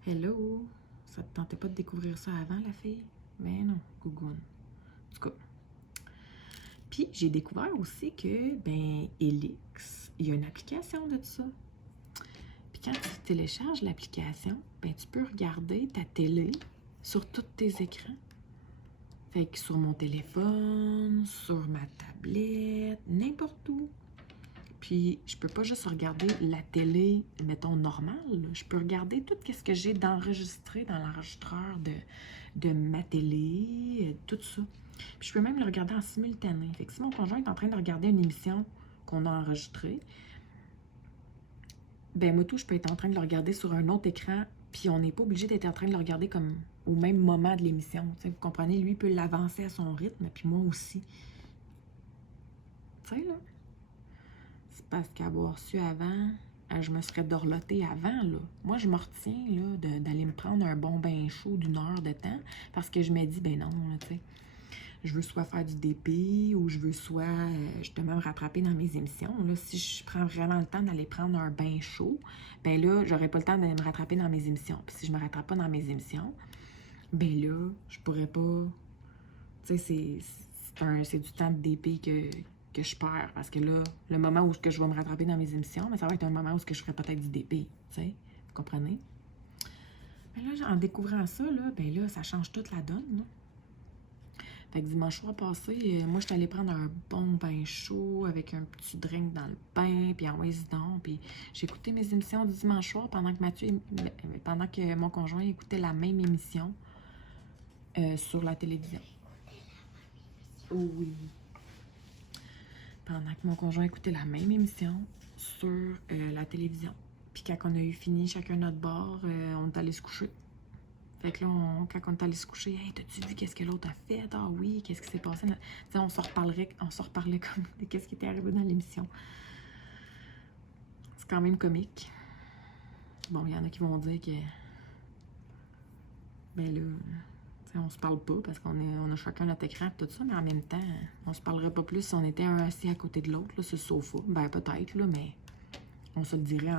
Hello! Ça te tentait pas de découvrir ça avant, la fille? Ben non, gougoune. En tout cas. Puis, j'ai découvert aussi que, ben, Elix, il y a une application de ça. Puis, quand tu télécharges l'application, ben, tu peux regarder ta télé sur tous tes écrans. Fait que sur mon téléphone, sur ma tablette, n'importe où. Puis, je peux pas juste regarder la télé, mettons, normale. Je peux regarder tout ce que j'ai d'enregistré dans l'enregistreur de ma télé, tout ça. Puis, je peux même le regarder en simultané. Fait que si mon conjoint est en train de regarder une émission qu'on a enregistrée, ben moi tout, je peux être en train de le regarder sur un autre écran, puis on n'est pas obligé d'être en train de le regarder comme au même moment de l'émission. Vous comprenez? Lui, il peut l'avancer à son rythme, puis moi aussi. Tu sais, là? C'est parce qu'avoir su avant, je me serais dorlotée avant, là. Moi, je me retiens, là, d'aller me prendre un bon bain chaud d'1 heure de temps, parce que je me dis, ben non, tu sais, je veux soit faire du DP, ou je veux soit, justement, me rattraper dans mes émissions. Là, si je prends vraiment le temps d'aller prendre un bain chaud, ben là, j'aurais pas le temps d'aller me rattraper dans mes émissions. Puis si je me rattrape pas dans mes émissions, ben là, je pourrais pas... Tu sais, c'est du temps de DP que je perds. Parce que là, le moment où je vais me rattraper dans mes émissions, mais ça va être un moment où je ferai peut-être du DP. Tu sais, vous comprenez? Mais là, en découvrant ça, là, ben là, ça change toute la donne, là. Fait que dimanche soir passé, moi, j'étais allée prendre un bon bain chaud avec un petit drink dans le bain, puis en résident. Puis j'ai écouté mes émissions du dimanche soir pendant que mon conjoint écoutait la même émission sur la télévision. Oh oui. Pendant que mon conjoint écoutait la même émission sur la télévision. Puis quand on a eu fini chacun notre bord, on est allé se coucher. Fait que là, quand on est allé se coucher, « Hey, t'as-tu vu qu'est-ce que l'autre a fait? Ah oui, qu'est-ce qui s'est passé? » T'sais, on se reparlait comme de qu'est-ce qui était arrivé dans l'émission. C'est quand même comique. Bon, il y en a qui vont dire que... Ben là, on se parle pas parce qu'on a chacun notre écran et tout ça, mais en même temps, on se parlerait pas plus si on était un assis à côté de l'autre, sur le sofa. Ben peut-être, là, mais on se le dirait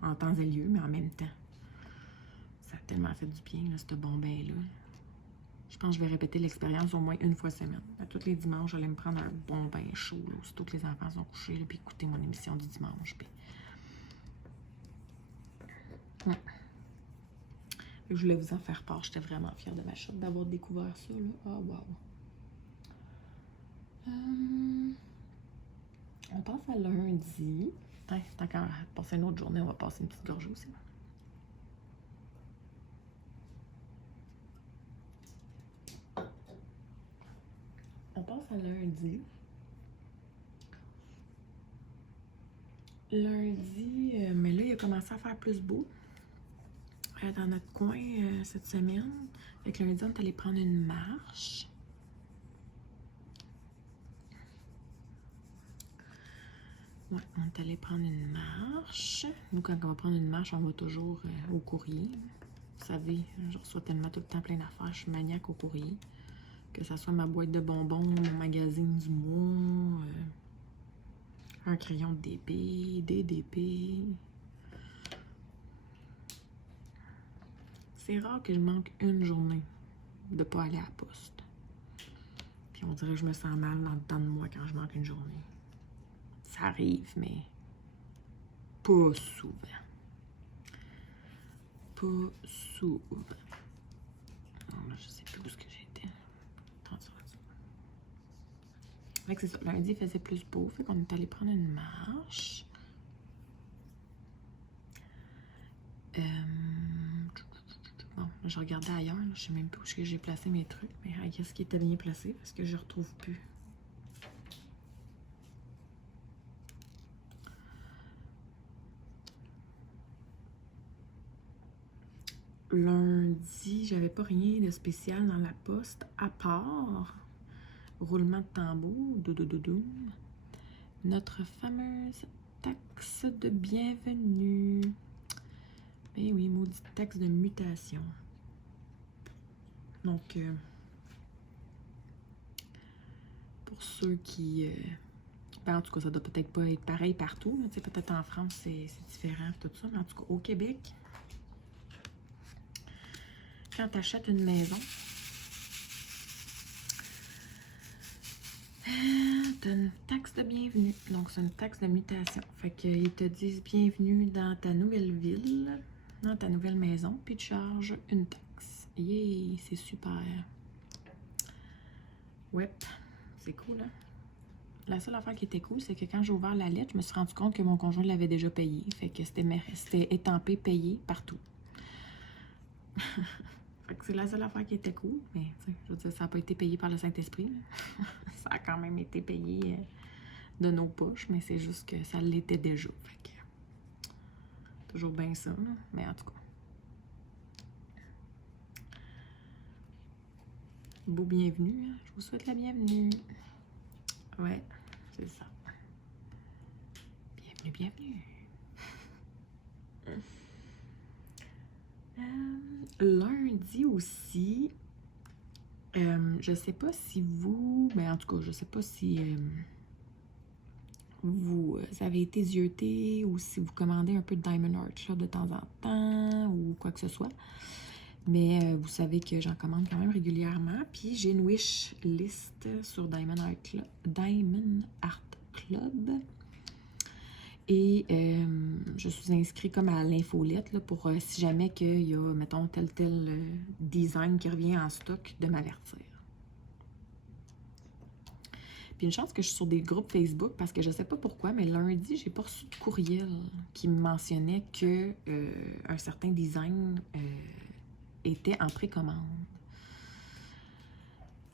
en temps et lieu, mais en même temps. Ça tellement fait du bien, là, ce bon bain-là. Je pense que je vais répéter l'expérience au moins une fois semaine. À tous les dimanches, j'allais me prendre un bon bain chaud, là, aussitôt que les enfants sont couchés, là, puis écouter mon émission du dimanche. Puis... Ouais. Je voulais vous en faire part. J'étais vraiment fière de ma shop d'avoir découvert ça, là. Ah, wow. On passe à lundi. Tant qu'à passer une autre journée, on va passer une petite gorgée aussi. On passe à lundi. Lundi, mais là, il a commencé à faire plus beau dans notre coin cette semaine. Fait que lundi, on est allé prendre une marche. Ouais, on est allé prendre une marche. Nous, quand on va prendre une marche, on va toujours au courrier. Vous savez, je reçois tellement tout le temps plein d'affaires. Je suis maniaque au courrier. Que ça soit ma boîte de bonbons, mon magazine du mois, un crayon de DP, des DP. C'est rare que je manque une journée de ne pas aller à la poste. Puis on dirait que je me sens mal dans le temps de moi quand je manque une journée. Ça arrive, mais pas souvent. Pas souvent. Non, là, je sais plus où est-ce que j'étais. Fait que c'est ça. Lundi, il faisait plus beau. Fait qu'on est allé prendre une marche. Bon, je regardais ailleurs. Là. Je sais même plus où j'ai placé mes trucs. Mais qu'est-ce qui était bien placé parce que je retrouve plus. Lundi, j'avais pas rien de spécial dans la poste à part roulement de tambour, notre fameuse taxe de bienvenue. Ben oui, maudite taxe de mutation. Donc, pour ceux qui... ben en tout cas, ça doit peut-être pas être pareil partout. Peut-être en France, c'est différent, tout ça. Mais en tout cas, au Québec, quand tu achètes une maison, tu as une taxe de bienvenue. Donc, c'est une taxe de mutation. Fait qu'ils te disent bienvenue dans ta nouvelle ville, dans ta nouvelle maison, puis tu charges une taxe. Yeah, c'est super. Ouais, c'est cool, hein? La seule affaire qui était cool, c'est que quand j'ai ouvert la lettre, je me suis rendu compte que mon conjoint l'avait déjà payé. Fait que c'était étampé, payé partout. Fait que c'est la seule affaire qui était cool. Mais, je veux dire, ça n'a pas été payé par le Saint-Esprit. Ça a quand même été payé de nos poches, mais c'est juste que ça l'était déjà. Fait que, toujours bien ça, là. Mais en tout cas. Beau bienvenue. Hein? Je vous souhaite la bienvenue. Ouais, c'est ça. Bienvenue. Lundi aussi, je sais pas si vous, mais en tout cas, je sais pas si vous avez été zioté ou si vous commandez un peu de Diamond Art Shop de temps en temps ou quoi que ce soit. Mais vous savez que j'en commande quand même régulièrement. Puis j'ai une wish list sur Diamond Art Club. Et je suis inscrite comme à l'infolette pour si jamais qu'il y a, mettons, tel design qui revient en stock, de m'avertir. Puis une chance que je suis sur des groupes Facebook parce que je sais pas pourquoi, mais lundi, j'ai pas reçu de courriel qui me mentionnait que un certain design était en précommande.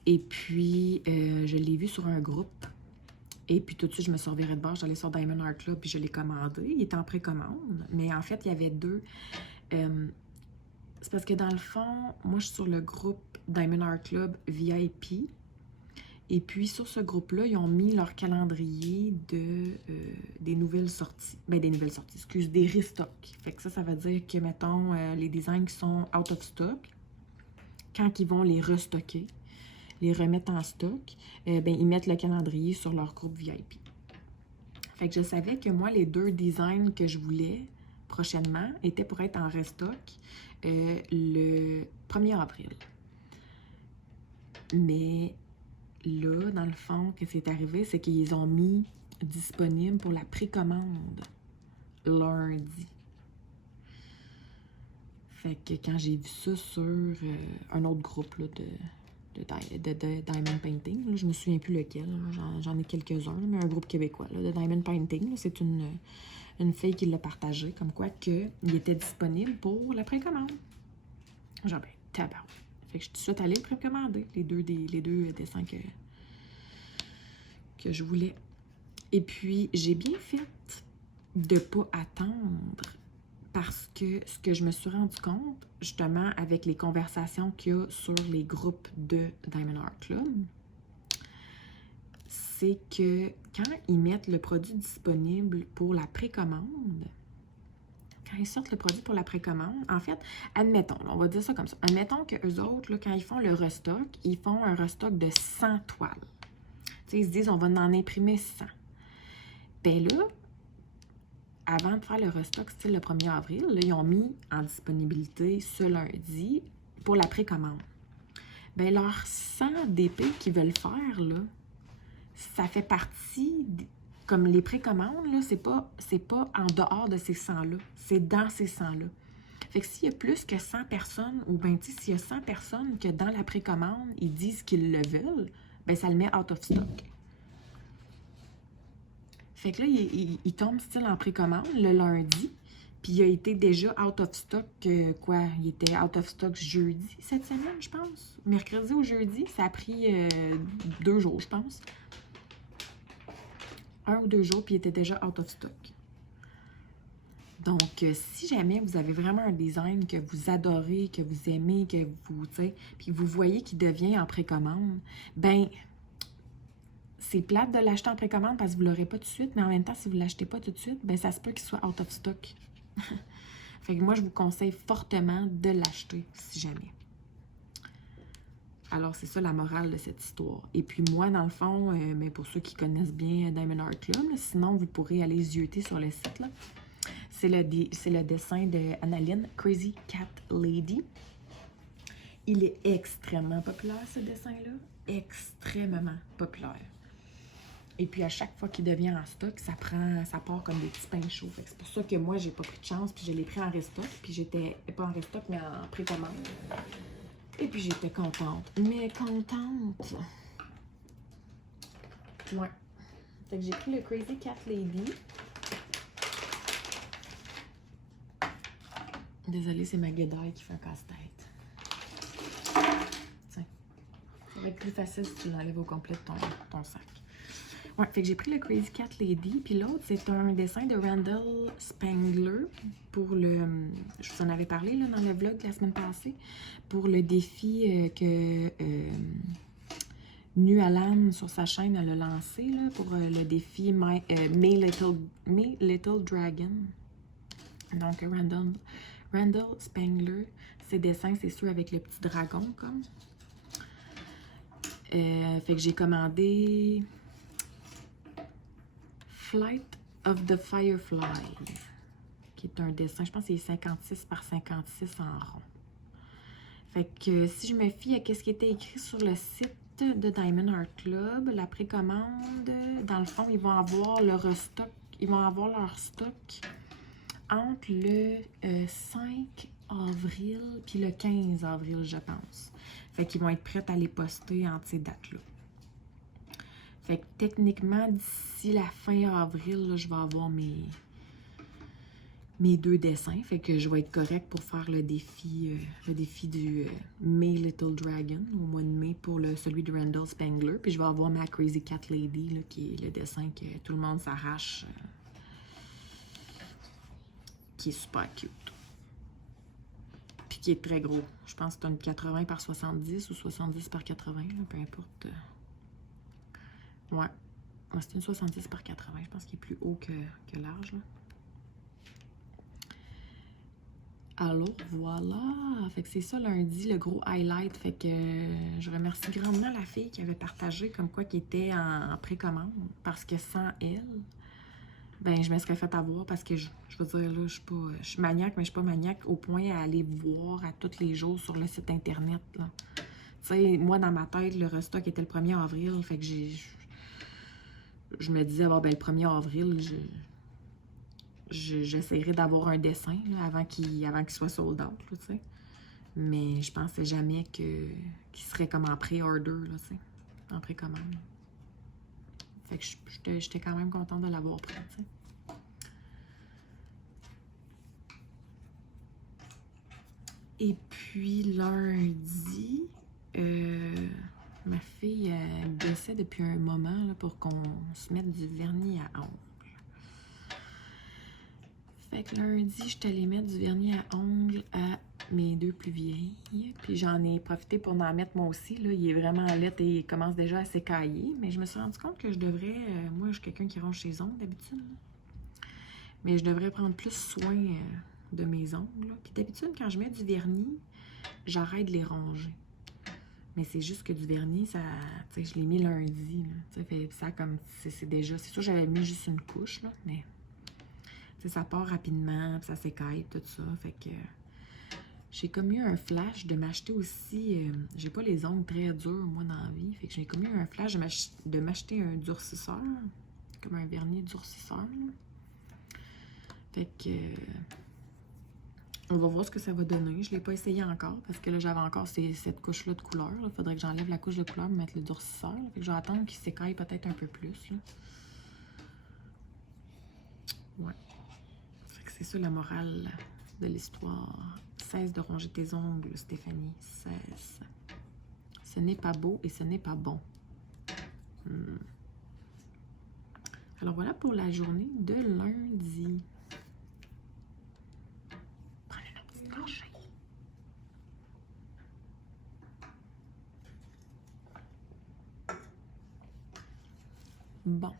Et puis, je l'ai vu sur un groupe. Et puis tout de suite, je me suis revirée de bord, j'allais sur Diamond Art Club, puis je l'ai commandé. Il était en précommande, mais en fait, il y avait deux. C'est parce que dans le fond, moi, je suis sur le groupe Diamond Art Club VIP. Et puis, sur ce groupe-là, ils ont mis leur calendrier des nouvelles sorties. Ben, des nouvelles sorties, des restocks. Fait que ça veut dire que, mettons, les designs qui sont out of stock, quand ils vont les restocker, les remettre en stock, ben, ils mettent le calendrier sur leur groupe VIP. Fait que je savais que moi, les deux designs que je voulais, prochainement était pour être en restock le 1er avril. Mais là, dans le fond, ce qui est arrivé, c'est qu'ils ont mis disponible pour la précommande lundi. Fait que quand j'ai vu ça sur un autre groupe là, de Diamond Painting, là, je me souviens plus lequel, j'en ai quelques-uns, mais un groupe québécois là, de Diamond Painting, c'est une fille qui l'a partagé, comme quoi il était disponible pour la précommande. Genre, ben, tabac. Fait que je suis tout de suite allée le précommander, les deux dessins que je voulais. Et puis, j'ai bien fait de ne pas attendre parce que ce que je me suis rendu compte, justement, avec les conversations qu'il y a sur les groupes de Diamond Art Club, c'est que quand ils mettent le produit disponible pour la précommande, quand ils sortent le produit pour la précommande, en fait, admettons, on va dire ça comme ça, admettons qu'eux autres, là, quand ils font le restock, ils font un restock de 100 toiles. T'sais, ils se disent, on va en imprimer 100. Ben là, avant de faire le restock, style le 1er avril, là, ils ont mis en disponibilité ce lundi pour la précommande. Ben leurs 100 DP qu'ils veulent faire, là, ça fait partie, comme les précommandes, là, c'est pas en dehors de ces 100-là, c'est dans ces 100-là. Fait que s'il y a plus que 100 personnes, ou bien, tu sais, s'il y a 100 personnes que dans la précommande, ils disent qu'ils le veulent, ben ça le met out of stock. Fait que là, il tombe style en précommande le lundi, puis il a été déjà out of stock, il était out of stock jeudi cette semaine, je pense. Mercredi ou jeudi, ça a pris 2 jours, je pense. 1 ou 2 jours, puis il était déjà out of stock. Donc, si jamais vous avez vraiment un design que vous adorez, que vous aimez, que vous, tu sais, puis vous voyez qu'il devient en précommande, ben c'est plate de l'acheter en précommande parce que vous ne l'aurez pas tout de suite, mais en même temps, si vous ne l'achetez pas tout de suite, ben ça se peut qu'il soit out of stock. Fait que moi, je vous conseille fortement de l'acheter, si jamais. Alors, c'est ça la morale de cette histoire. Et puis moi, dans le fond, mais pour ceux qui connaissent bien Diamond Art Club, là, sinon, vous pourrez aller zioter sur le site, là. C'est le dessin de Annaline, Crazy Cat Lady. Il est extrêmement populaire, ce dessin-là. Extrêmement populaire. Et puis, à chaque fois qu'il devient en stock, ça part comme des petits pains chauds. C'est pour ça que moi, j'ai pas pris de chance, puis je l'ai pris en restock. Puis j'étais, pas en restock, mais en précommande. Et puis, j'étais contente. Mais contente! Ouais. Fait que j'ai pris le Crazy Cat Lady. Désolée, c'est ma guédaille qui fait un casse-tête. Tiens. Ça va être plus facile si tu l'enlèves au complet de ton sac. Ouais, fait que j'ai pris le Crazy Cat Lady, puis l'autre, c'est un dessin de Randall Spangler pour le... Je vous en avais parlé là, dans le vlog la semaine passée, pour le défi que Nu Alan sur sa chaîne, elle a lancé, là, pour le défi My Little Dragon. Donc, Randall Spangler, ses dessins, c'est sûr, avec le petit dragon, comme. Fait que j'ai commandé Flight of the Firefly, qui est un dessin, je pense que c'est 56 par 56 en rond. Fait que si je me fie à ce qui était écrit sur le site de Diamond Art Club, la précommande, dans le fond, ils vont avoir leur stock, leur stock entre le 5 avril puis le 15 avril, je pense. Fait qu'ils vont être prêts à les poster entre ces dates-là. Fait que techniquement, d'ici la fin avril, là, je vais avoir mes 2 dessins. Fait que je vais être correcte pour faire le défi du May Little Dragon au mois de mai pour celui de Randall Spangler. Puis je vais avoir ma Crazy Cat Lady, là, qui est le dessin que tout le monde s'arrache. Qui est super cute. Puis qui est très gros. Je pense que c'est un 80 par 70 ou 70 par 80, là, peu importe. Ouais. C'est une 70 par 80. Je pense qu'il est plus haut que large. Là. Alors, voilà. Fait que c'est ça lundi, le gros highlight. Fait que je remercie grandement la fille qui avait partagé comme quoi qui était en précommande. Parce que sans elle, ben je me serais fait avoir parce que je veux dire, là, je suis maniaque, mais je suis pas maniaque au point à aller voir à tous les jours sur le site internet, là. Tu sais, moi, dans ma tête, le restock était le 1er avril, fait que je me disais, ah, ben, le 1er avril, j'essaierai d'avoir un dessin, là, avant qu'il soit sold out, là, tu sais. Mais je pensais jamais qu'il serait comme en pré-order, là, tu sais, en précommande. Fait que j'étais quand même contente de l'avoir pris, tu sais. Et puis lundi, ma fille gossait depuis un moment là, pour qu'on se mette du vernis à ongles. Fait que lundi, je suis allée mettre du vernis à ongles à mes 2 plus vieilles. Puis j'en ai profité pour en mettre moi aussi. Là. Il est vraiment laid et il commence déjà à s'écailler. Mais je me suis rendu compte que je devrais... moi, je suis quelqu'un qui ronge ses ongles d'habitude. Mais je devrais prendre plus soin de mes ongles. Là. Puis d'habitude, quand je mets du vernis, j'arrête de les ronger. Mais c'est juste que du vernis, ça, tu sais, je l'ai mis lundi. Là, fait, ça comme, c'est déjà... C'est sûr, j'avais mis juste une couche, là, mais... ça part rapidement, puis ça s'écaille, tout ça. Fait que j'ai comme eu un flash de m'acheter aussi... j'ai pas les ongles très durs, moi, dans la vie. Fait que j'ai comme eu un flash de m'acheter un durcisseur. Comme un vernis durcisseur. Là. Fait que... on va voir ce que ça va donner. Je l'ai pas essayé encore, parce que là, j'avais encore cette couche-là de couleur. Il faudrait que j'enlève la couche de couleur et mettre le durcisseur. Là. Fait que je vais attendre qu'il s'écaille peut-être un peu plus. Là. Ouais. C'est ça la morale de l'histoire. Cesse de ronger tes ongles, Stéphanie. Cesse. Ce n'est pas beau et ce n'est pas bon. Alors voilà pour la journée de lundi. Prenez une petite gorgée. Bon.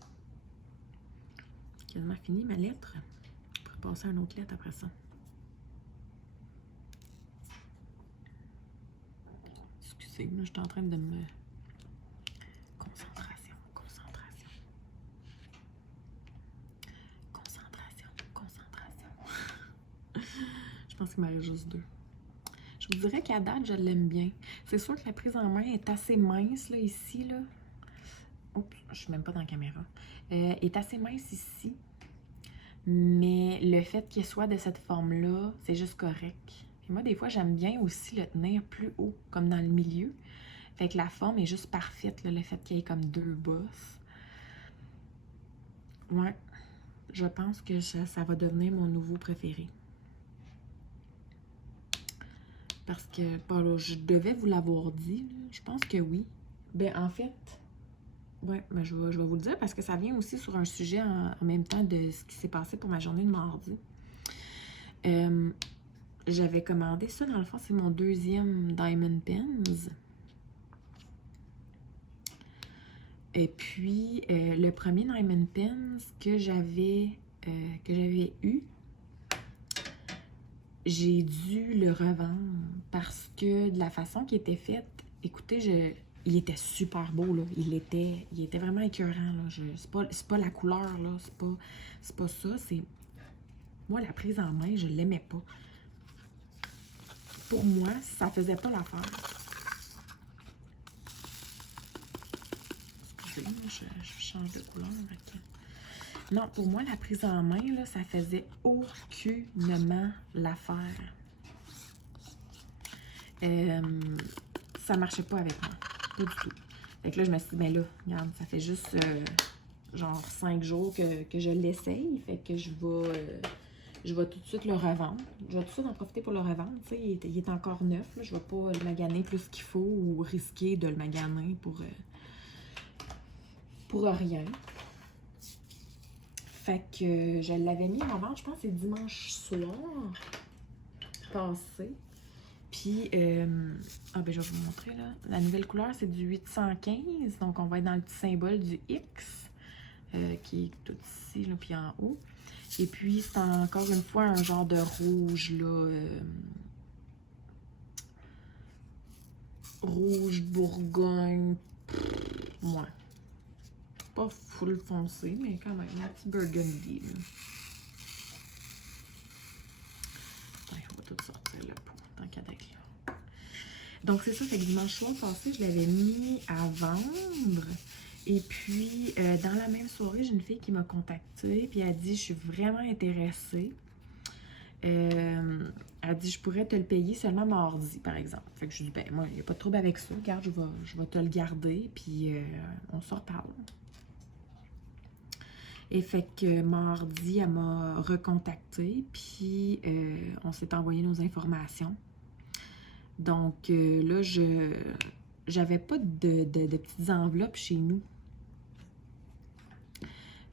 Quasiment fini ma lettre. Je pourrais passer à une autre lettre après ça. Excusez-moi, je suis en train de me... Concentration. Je pense qu'il m'arrive juste 2. Je vous dirais qu'à date, je l'aime bien. C'est sûr que la prise en main est assez mince, là, ici, là. Oups, je suis même pas dans la caméra. Est assez mince ici. Mais le fait qu'il soit de cette forme-là, c'est juste correct. Puis moi, des fois, j'aime bien aussi le tenir plus haut, comme dans le milieu. Fait que la forme est juste parfaite, là, le fait qu'il y ait comme 2 bosses. Ouais, je pense que ça va devenir mon nouveau préféré. Parce que, bon, là, je devais vous l'avoir dit, là. Je pense que oui. Ben, en fait, ouais, ben, je vais vous le dire parce que ça vient aussi sur un sujet en même temps de ce qui s'est passé pour ma journée de mardi. J'avais commandé ça, dans le fond, c'est mon 2e Diamond Pens. Et puis, le premier Diamond Pens que j'avais eu, j'ai dû le revendre parce que de la façon qu'il était fait, écoutez, il était super beau, là. Il était vraiment écœurant, là. C'est pas la couleur, là. C'est pas ça. C'est... Moi, la prise en main, je l'aimais pas. Pour moi, ça faisait pas l'affaire. Excusez-moi, je change de couleur. Okay. Non, pour moi, la prise en main, là, ça faisait aucunement l'affaire. Ça marchait pas avec moi. Pas du tout. Fait que là, je me suis dit, ben là, regarde, ça fait juste genre 5 jours que je l'essaye. Fait que je vais tout de suite le revendre. Je vais tout de suite en profiter pour le revendre. Tu sais, il est encore neuf. Là. Je vais pas le maganer plus qu'il faut ou risquer de le maganer pour rien. Fait que je l'avais mis en vente, je pense que c'est dimanche soir passé. Puis, ben je vais vous montrer là. La nouvelle couleur, c'est du 815. Donc, on va être dans le petit symbole du X qui est tout ici, là, puis en haut. Et puis, c'est encore une fois un genre de rouge, là. Rouge Bourgogne. Ouais. pas full foncé, mais quand même, un petit burgundy. Là. Ouais, on va tout sortir le pot, tant qu'à être là. Donc, c'est ça, fait que dimanche soir passé, je l'avais mis à vendre. Et puis, dans la même soirée, j'ai une fille qui m'a contactée, puis elle a dit « Je suis vraiment intéressée. » Elle dit « Je pourrais te le payer seulement mardi, par exemple. » Fait que je dis « Ben, moi, il n'y a pas de trouble avec ça. Regarde, je vais te le garder, puis on se reparle. » Et fait que mardi, elle m'a recontactée, puis on s'est envoyé nos informations. Donc là, j'avais pas de petites enveloppes chez nous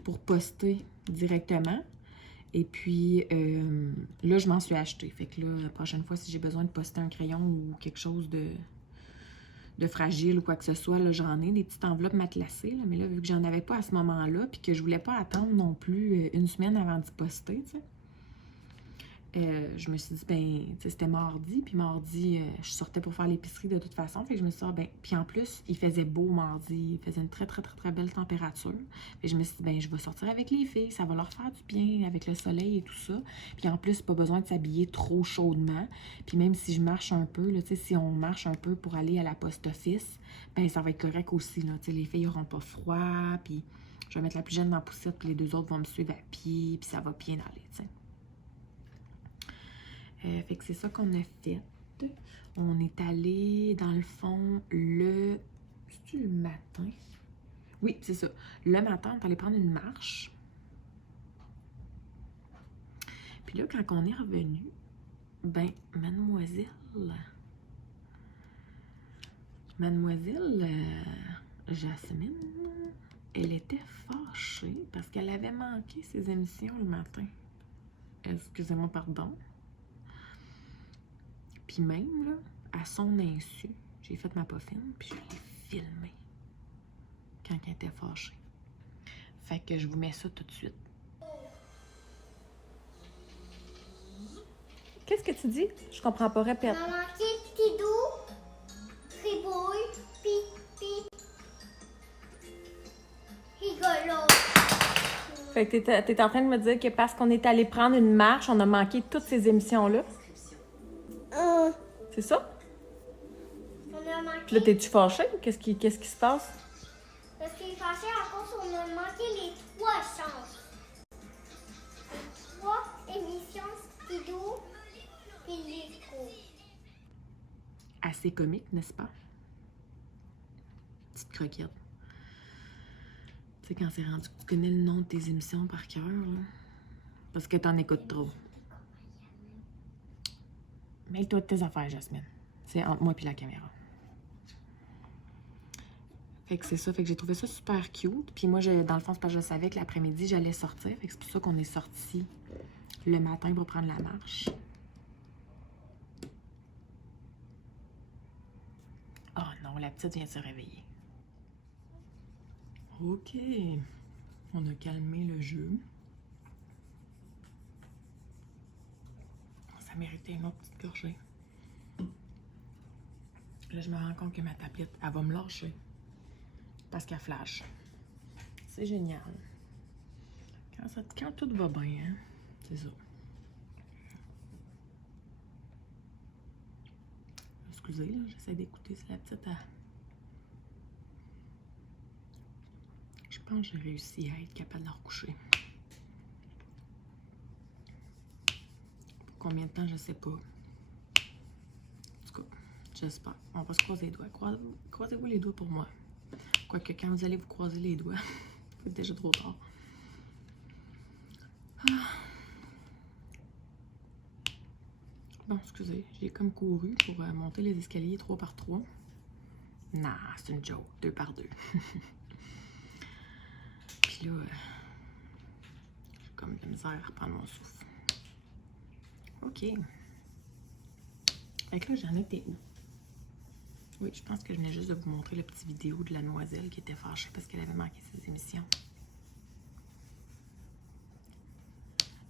pour poster directement. Et puis là, je m'en suis acheté. Fait que là, la prochaine fois, si j'ai besoin de poster un crayon ou quelque chose de fragile ou quoi que ce soit, là, j'en ai des petites enveloppes matelassées. Là, mais là, vu que j'en avais pas à ce moment-là, puis que je voulais pas attendre non plus une semaine avant d'y poster, tu sais. Je me suis dit, ben, tu sais, c'était mardi, puis mardi, je sortais pour faire l'épicerie de toute façon, fait que je me suis dit, ben, puis en plus, il faisait beau mardi, il faisait une très, très, très, très belle température, et je me suis dit, ben, je vais sortir avec les filles, ça va leur faire du bien avec le soleil et tout ça, puis en plus, pas besoin de s'habiller trop chaudement, puis même si je marche un peu, là, tu sais, si on marche un peu pour aller à la post office, ben, ça va être correct aussi, là, tu sais, les filles n'auront pas froid, puis je vais mettre la plus jeune dans la poussette, puis les deux autres vont me suivre à pied, puis ça va bien aller, tu sais. Fait que c'est ça qu'on a fait. On est allé, dans le fond, c'est-tu le matin? Oui, c'est ça. Le matin, on est allé prendre une marche. Puis là, quand on est revenu, ben, Mademoiselle Jasmine, elle était fâchée parce qu'elle avait manqué ses émissions le matin. Excusez-moi, pardon. Puis même, là, à son insu, j'ai fait ma poffine, puis je l'ai filmée quand elle était fâchée. Fait que je vous mets ça tout de suite. Qu'est-ce que tu dis? Je comprends pas, répète. Maman, Tidou, Tribouille, Pipi, rigolo. Fait que t'es en train de me dire que parce qu'on est allé prendre une marche, on a manqué toutes ces émissions-là? C'est ça? On a manqué. Puis là, t'es-tu fâchée? Qu'est-ce qui se passe? Parce qu'il est fâché à cause qu'on a manqué les 3 chances. 3 émissions, Tidou, puis Lico. Assez comique, n'est-ce pas? Petite croquette. Tu sais, quand c'est rendu que tu connais le nom de tes émissions par cœur, là, parce que t'en écoutes trop. Mêle-toi de tes affaires, Jasmine. C'est entre moi et la caméra. Fait que c'est ça. Fait que j'ai trouvé ça super cute. Puis moi, dans le fond, c'est parce que je savais que l'après-midi, j'allais sortir. Fait que c'est pour ça qu'on est sorti le matin pour prendre la marche. Oh non, la petite vient de se réveiller. OK. On a calmé le jeu. Ça méritait une autre petite gorgée. Là, je me rends compte que ma tablette, elle va me lâcher. Parce qu'elle flash. C'est génial. Quand tout va bien, hein? C'est ça. Excusez, là, j'essaie d'écouter si la petite a... Je pense que j'ai réussi à être capable de la recoucher. Pour combien de temps, je sais pas. En tout cas, j'espère. On va se croiser les doigts. Croisez-vous les doigts pour moi. Quoique quand vous allez vous croiser les doigts, c'est déjà trop tard. Ah. Bon, excusez, j'ai comme couru pour monter les escaliers 3 par 3. Non, c'est une joke, 2 par 2. Puis là, j'ai comme de la misère à reprendre mon souffle. OK. Fait que là, j'en étais où? Oui, je pense que je venais juste de vous montrer la petite vidéo de la demoiselle qui était fâchée parce qu'elle avait manqué ses émissions.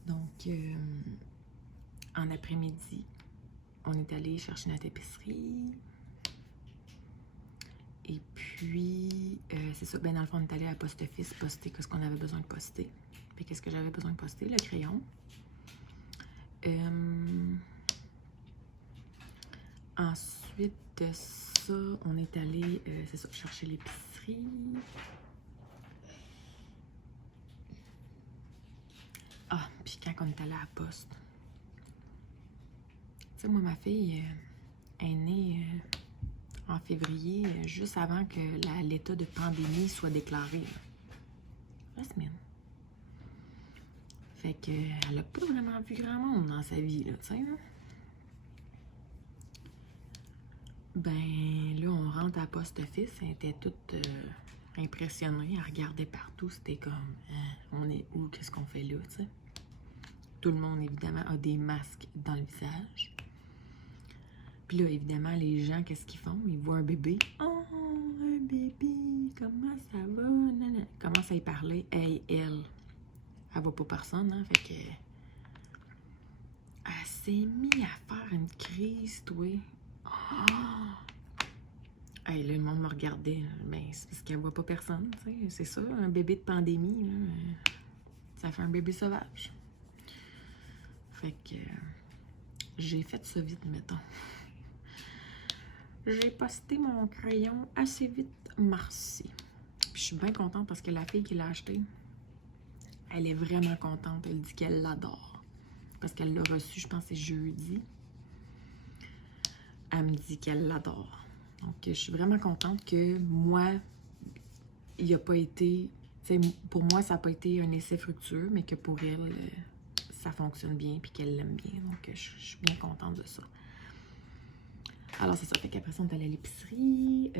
Donc, en après-midi, on est allé chercher notre épicerie. Et puis, c'est ça, ben dans le fond, on est allé à la poste office poster ce qu'on avait besoin de poster. Puis qu'est-ce que j'avais besoin de poster? Le crayon. Ensuite de ça, on est allé, c'est ça, chercher l'épicerie. Ah, puis quand on est allé à la poste, tu sais, moi, ma fille est née en février, juste avant que l'état de pandémie soit déclaré. La semaine. Fait qu'elle a pas vraiment vu grand monde dans sa vie, là, tu sais. Ben, là, on rentre à la poste office, elle était toute impressionnée, elle regardait partout, c'était comme, on est où, qu'est-ce qu'on fait là, tu sais. Tout le monde, évidemment, a des masques dans le visage. Puis là, évidemment, les gens, qu'est-ce qu'ils font? Ils voient un bébé. Oh, un bébé, comment ça va? Nanana. Commence à y parler. Hey, elle voit pas personne, hein? Fait que. Elle s'est mise à faire une crise, toi. Oh! Hey, là, le monde me regardait. Ben, c'est parce qu'elle voit pas personne, tu sais. C'est ça, un bébé de pandémie, là. Ça fait un bébé sauvage. Fait que. J'ai fait ça vite, mettons. J'ai posté mon crayon assez vite, merci. Puis je suis bien contente parce que la fille qui l'a acheté, elle est vraiment contente. Elle dit qu'elle l'adore. Parce qu'elle l'a reçu, je pense, c'est jeudi. Elle me dit qu'elle l'adore. Donc, je suis vraiment contente que moi, il n'a pas été... Pour moi, ça n'a pas été un essai fructueux, mais que pour elle, ça fonctionne bien puis qu'elle l'aime bien. Donc, je suis bien contente de ça. Alors, c'est ça. Fait qu'après ça, on est allé à l'épicerie.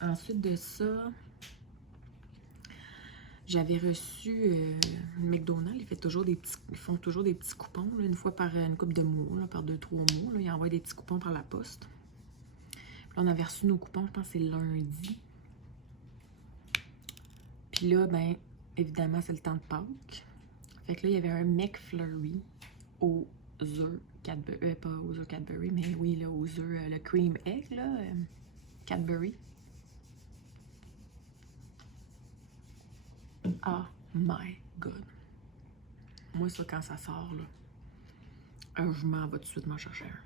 Ensuite de ça, j'avais reçu McDonald's. Ils font toujours des petits coupons, là, une fois par une couple de mois, là, par 2-3 mois. Là, ils envoient des petits coupons par la poste. Puis là, on avait reçu nos coupons, je pense que c'est lundi. Puis là, ben, évidemment, c'est le temps de Pâques. Fait que là, il y avait un McFlurry aux œufs Cadbury, pas aux œufs Cadbury, mais oui, là, aux œufs, le cream egg, là, Cadbury. Oh my God. Moi, ça, quand ça sort, là, je m'en vais tout de suite m'en chercher un.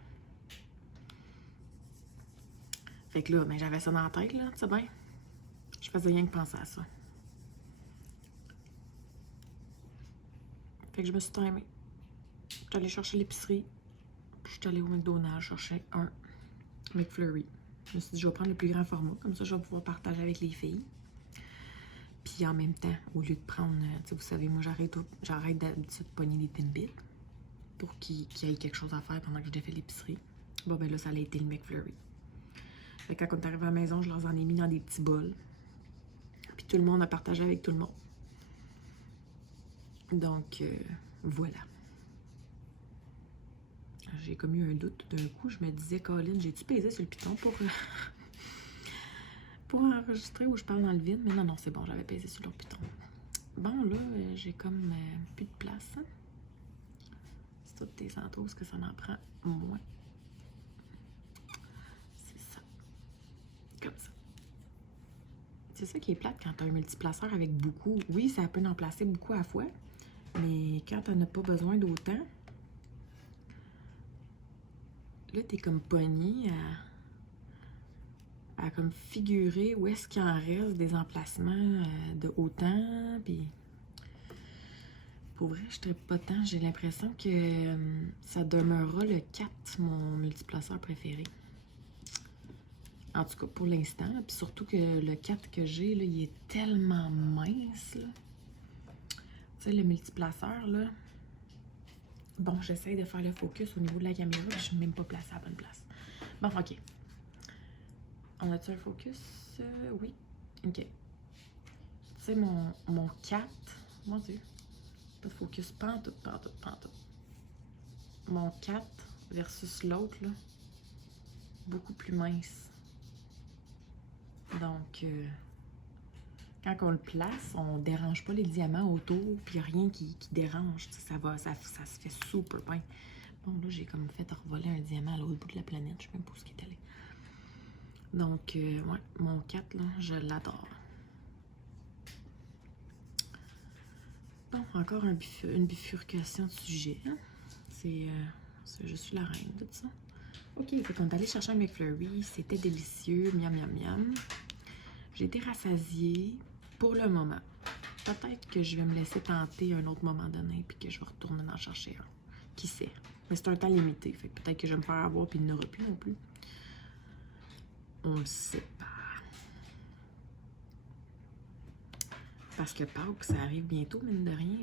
Fait que là, ben, j'avais ça dans la tête, là, tu sais bien. Je faisais rien que penser à ça. Fait que je me suis timée. Je suis allée chercher l'épicerie. Puis je suis allée au McDonald's chercher un McFlurry. Je me suis dit, je vais prendre le plus grand format. Comme ça, je vais pouvoir partager avec les filles. Puis en même temps, au lieu de prendre, tu sais, vous savez, moi, j'arrête d'habitude de pogner des Timbits pour qu'il y ait quelque chose à faire pendant que je défais l'épicerie. Bon, ben là, ça a été le McFlurry. Fait que quand on est arrivé à la maison, je leur en ai mis dans des petits bols. Puis tout le monde a partagé avec tout le monde. Donc, voilà. J'ai comme eu un doute d'un coup. Je me disais, Colin, j'ai-tu pesé sur le piton pour enregistrer ou je parle dans le vide? Mais non, non, c'est bon, j'avais pesé sur le piton. Bon, là, j'ai comme plus de place. Hein? C'est toutes tes centos que ça en prend moins. C'est ça. Comme ça. C'est ça qui est plate quand tu as un multiplaceur avec beaucoup. Oui, ça peut en placer beaucoup à la fois, mais quand tu n'en as pas besoin d'autant, là, tu es comme pogné à comme figurer où est-ce qu'il en reste des emplacements de autant, puis pour vrai, je ne pas tant. J'ai l'impression que ça demeurera le 4, mon multiplaceur préféré. En tout cas, pour l'instant. Puis surtout que le 4 que j'ai, là, il est tellement mince, là. Tu sais, le multiplaceur, là. Bon, j'essaie de faire le focus au niveau de la caméra, puis je suis même pas placée à la bonne place. Bon, OK. On a-tu un focus? Oui. OK. Tu sais, mon 4, mon Dieu, pas de focus, pantoute. Mon 4 versus l'autre, là, beaucoup plus mince. Donc, quand on le place, on dérange pas les diamants autour, puis rien qui dérange. Ça se fait super bien. Bon, là, j'ai comme fait revoler un diamant à l'autre bout de la planète. Je sais même pas où il est allé. Donc, ouais, mon 4, là, je l'adore. Bon, encore une bifurcation de sujet. Hein? Je suis la reine de ça. OK, fait qu'on est allé chercher un McFlurry. C'était délicieux. Miam, miam, miam. J'ai été rassasiée pour le moment. Peut-être que je vais me laisser tenter un autre moment donné puis que je vais retourner en chercher un. Qui sait? Mais c'est un temps limité. Fait que peut-être que je vais me faire avoir puis il n'y en aura plus non plus. On le sait pas. Parce que Pâques, ça arrive bientôt, mine de rien.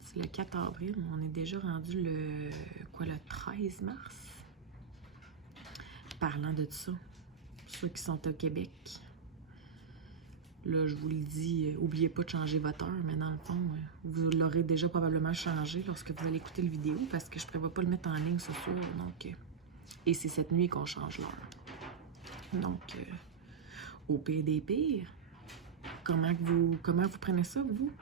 C'est le 4 avril. On est déjà rendu le 13 mars. Parlant de ça, ceux qui sont au Québec, là, je vous le dis, oubliez pas de changer votre heure, mais dans le fond, vous l'aurez déjà probablement changé lorsque vous allez écouter la vidéo, parce que je prévois pas le mettre en ligne ce soir, donc... et c'est cette nuit qu'on change l'heure. Donc, au pire des pires, comment vous prenez ça, vous?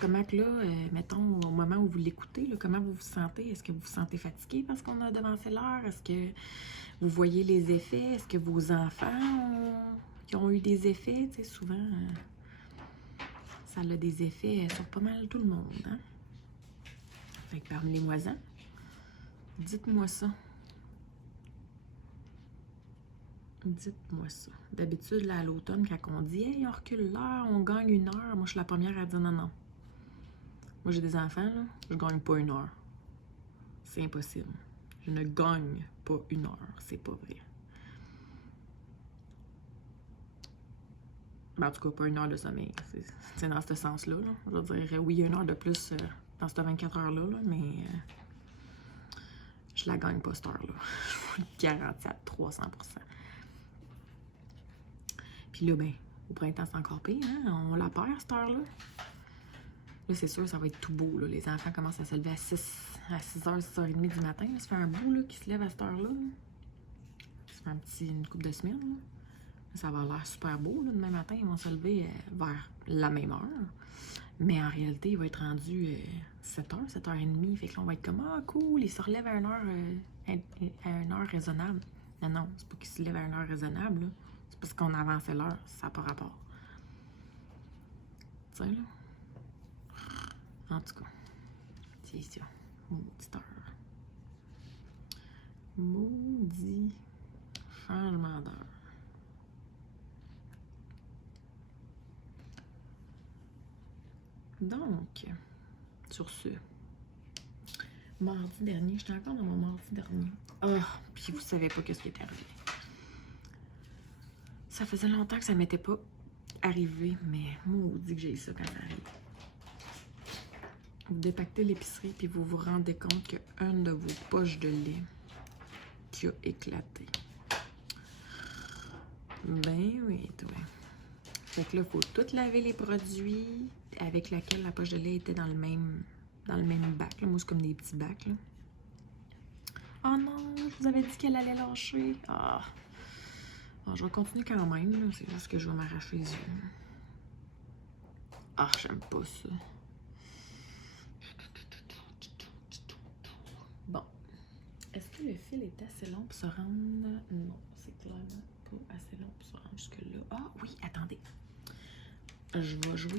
Comment que là, mettons, au moment où vous l'écoutez, comment vous vous sentez? Est-ce que vous vous sentez fatigué parce qu'on a devancé l'heure? Est-ce que vous voyez les effets? Est-ce que vos enfants ont eu des effets? Tu sais, souvent, ça a des effets sur pas mal tout le monde, hein? Fait que parmi les moisons, dites-moi ça. Dites-moi ça. D'habitude, là, à l'automne, quand on dit « Hey, on recule l'heure, on gagne 1 heure », moi, je suis la première à dire « Non, non. » Moi, j'ai des enfants, là, je gagne pas 1 heure. C'est impossible. Je ne gagne pas 1 heure. C'est pas vrai. Ben, en tout cas, pas 1 heure de sommeil. C'est dans ce sens-là. Là. Je veux dire, oui, 1 heure de plus dans cette 24 heures-là, là, mais je la gagne pas, cette heure-là. Je vous le garantis à 300%. Puis là, ben, au printemps, c'est encore pire, hein? On la perd, cette heure-là. Là, c'est sûr, ça va être tout beau, là. Les enfants commencent à se lever à 6h, 6h30 du matin. Là. Ça fait un bout, là, qu'ils se lèvent à cette heure-là. Ça fait une couple de semaines, là. Ça va l'air super beau, là. Demain matin, ils vont se lever vers la même heure. Mais en réalité, il va être rendu 7h, 7h30. Fait que là, on va être comme, ah, cool, ils se relèvent à une heure raisonnable. Non, non, c'est pas qu'ils se lèvent à une heure raisonnable, là. C'est parce qu'on avance l'heure. Ça n'a pas rapport. Tu sais, là. En tout cas, c'est ça. Maudite heure. Maudit changement d'heure. Donc, sur ce, mardi dernier, j'étais encore dans mon mardi dernier. Ah, puis vous savez pas qu'est-ce qui est arrivé. Ça faisait longtemps que ça m'était pas arrivé, mais maudit que j'ai eu ça quand ça arrive. Vous dépactez l'épicerie, puis vous vous rendez compte qu'il y a une de vos poches de lait qui a éclaté. Ben oui, toi. Fait que là, il faut tout laver les produits avec lesquels la poche de lait était dans le même bac. Là. Moi, c'est comme des petits bacs. Là. Oh non, je vous avais dit qu'elle allait lâcher. Ah. Bon, je vais continuer quand même. Là. C'est juste que je vais m'arracher les yeux. Ah, j'aime pas ça. Bon. Est-ce que le fil est assez long pour se rendre... Non, c'est clairement pas assez long pour se rendre jusque-là. Ah oui, attendez. Je vais jouer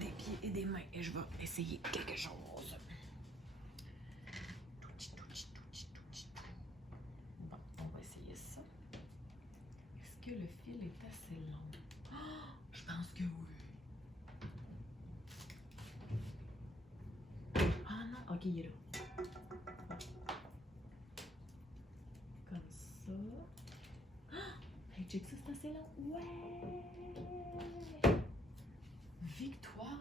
des pieds et des mains et je vais essayer quelque chose. Bon, on va essayer ça. Est-ce que le fil est assez long? Oh, je pense que oui. Ah non, ok, il est là. Comme ça. Oh, hey, check ça, c'est assez long. Ouais! Victoire!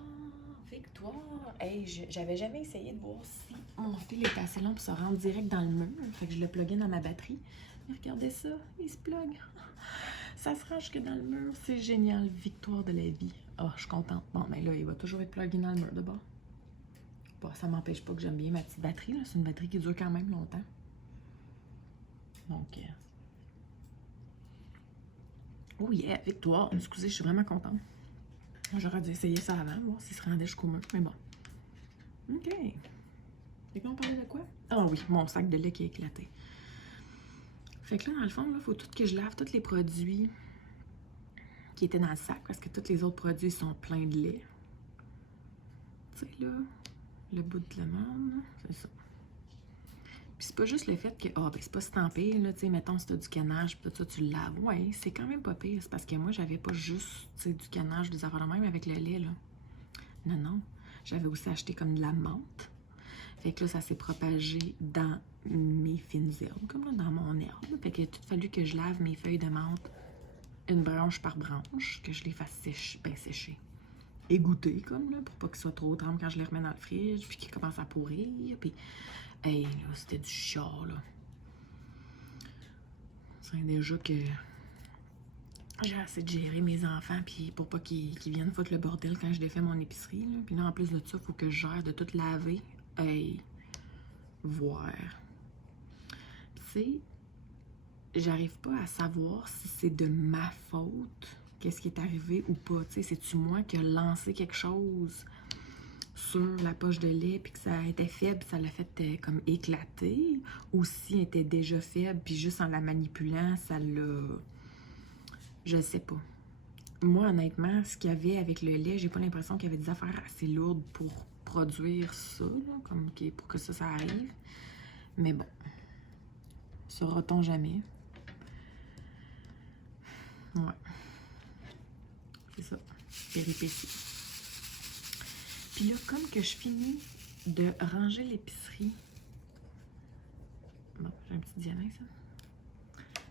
Victoire! Hey, j'avais jamais essayé de voir si mon fil était assez long pour se rendre direct dans le mur. Fait que je le pluguais dans ma batterie. Mais regardez ça, il se plug. Ça se range que dans le mur. C'est génial. Victoire de la vie. Ah, oh, je suis contente. Bon, mais là, il va toujours être plugué dans le mur de bord. Bon, ça m'empêche pas que j'aime bien ma petite batterie. C'est une batterie qui dure quand même longtemps. Donc, oh yeah, victoire. Excusez, je suis vraiment contente. J'aurais dû essayer ça avant, voir s'il se rendait jusqu'au mur, mais bon. OK. Et qu'on parlait de quoi? Ah oui, mon sac de lait qui a éclaté. Fait que là, dans le fond, il faut tout que je lave tous les produits qui étaient dans le sac, parce que tous les autres produits sont pleins de lait. Tu sais, là, le bout de lemon, c'est ça. Puis c'est pas juste le fait que, ben c'est pas si tant pire, là, tu sais, mettons, si t'as du canage, puis tout ça, tu le laves. Ouais, c'est quand même pas pire. C'est parce que moi, j'avais pas juste, tu sais, du canage, des affaires de même avec le lait, là. Non, non. J'avais aussi acheté comme de la menthe. Fait que là, ça s'est propagé dans mes fines herbes, comme là, dans mon herbe. Fait qu'il a tout fallu que je lave mes feuilles de menthe une branche par branche, que je les fasse sécher. Égoutter, comme là, pour pas qu'ils soient trop trempés quand je les remets dans le frige, puis qu'ils commencent à pourrir. Puis, hey, là, c'était du char, là. C'est déjà que j'ai assez de gérer mes enfants, puis pour pas qu'ils viennent foutre le bordel quand je défais mon épicerie, là. Puis là, en plus de ça, il faut que je gère de tout laver. Hey, voir. Tu sais, j'arrive pas à savoir si c'est de ma faute, qu'est-ce qui est arrivé ou pas. Tu sais, c'est-tu moi qui a lancé quelque chose sur la poche de lait, puis que ça était faible, ça l'a fait comme éclater, ou si elle était déjà faible, puis juste en la manipulant, ça l'a... Je sais pas. Moi, honnêtement, ce qu'il y avait avec le lait, j'ai pas l'impression qu'il y avait des affaires assez lourdes pour produire ça, là, comme pour que ça arrive. Mais bon, saura-t-on jamais? Ouais. C'est ça. Péripétie. Puis là, comme que je finis de ranger l'épicerie... Bon, j'ai un petit diamant, ça.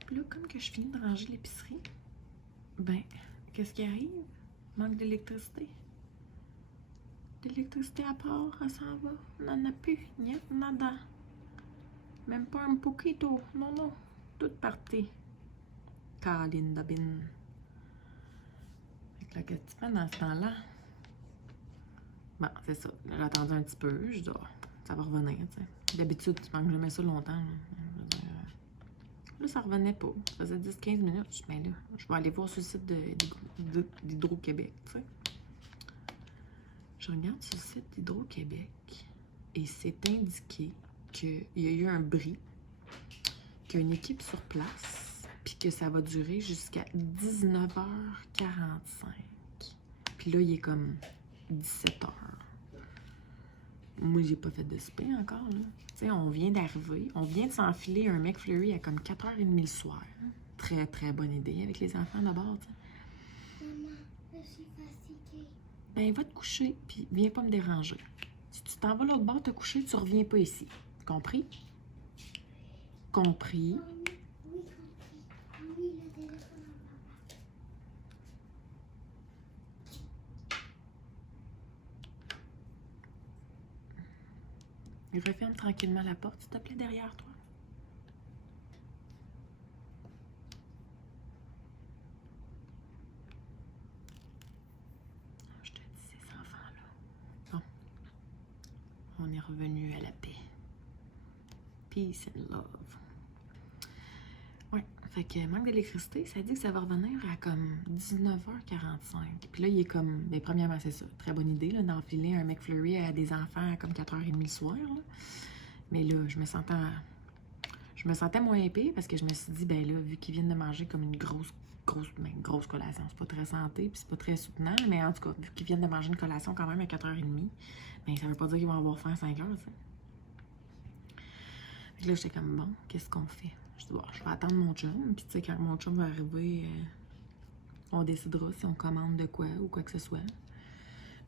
Puis là, comme que je finis de ranger l'épicerie, ben, qu'est-ce qui arrive? Manque d'électricité. L'électricité à part, elle s'en va. On n'en a plus. Niet, nada. Même pas un poquito. Non, non. Tout parti. Caroline Dabin. Fait que là, qu'est-ce que tu fais dans ce temps-là? Bon, c'est ça. J'ai attendu un petit peu. Je dis, ça va revenir, tu sais. D'habitude, tu manques jamais ça longtemps. Là, ça revenait pas. Ça faisait 10-15 minutes. Mais là, je vais aller voir sur le site d'Hydro-Québec, tu sais. Je regarde sur le site d'Hydro-Québec et c'est indiqué qu'il y a eu un bris, qu'il y a une équipe sur place, puis que ça va durer jusqu'à 19h45. Puis là, il est comme 17h. Moi, j'ai pas fait de souper encore, là. Tu sais, on vient d'arriver. On vient de s'enfiler un McFlurry à comme 4h30 le soir. Très, très bonne idée avec les enfants d'abord, tu sais. Maman, je suis fatiguée. Ben, va te coucher, puis viens pas me déranger. Si tu t'en vas l'autre bord te coucher, tu reviens pas ici. Compris? Compris? Oui, compris. Oui, le téléphone à papa. Referme tranquillement la porte, s'il te plaît, derrière toi. Je te dis, ces enfants-là. Bon. On est revenu à la paix. Peace and love. Ouais, fait que manque d'électricité, ça dit que ça va revenir à comme 19h45. Puis là, il est comme, ben, premièrement, c'est ça, très bonne idée, là, d'enfiler un McFlurry à des enfants à comme 4h30 le soir, là. Mais là, je me sentais moins pire parce que je me suis dit, ben là, vu qu'ils viennent de manger comme une grosse collation, c'est pas très santé, puis c'est pas très soutenant, mais en tout cas, vu qu'ils viennent de manger une collation quand même à 4h30, ben ça veut pas dire qu'ils vont avoir faim à 5h, tu sais. Fait que là, j'étais comme, bon, qu'est-ce qu'on fait? Je dis, bon, je vais attendre mon chum, puis tu sais, quand mon chum va arriver, on décidera si on commande de quoi ou quoi que ce soit.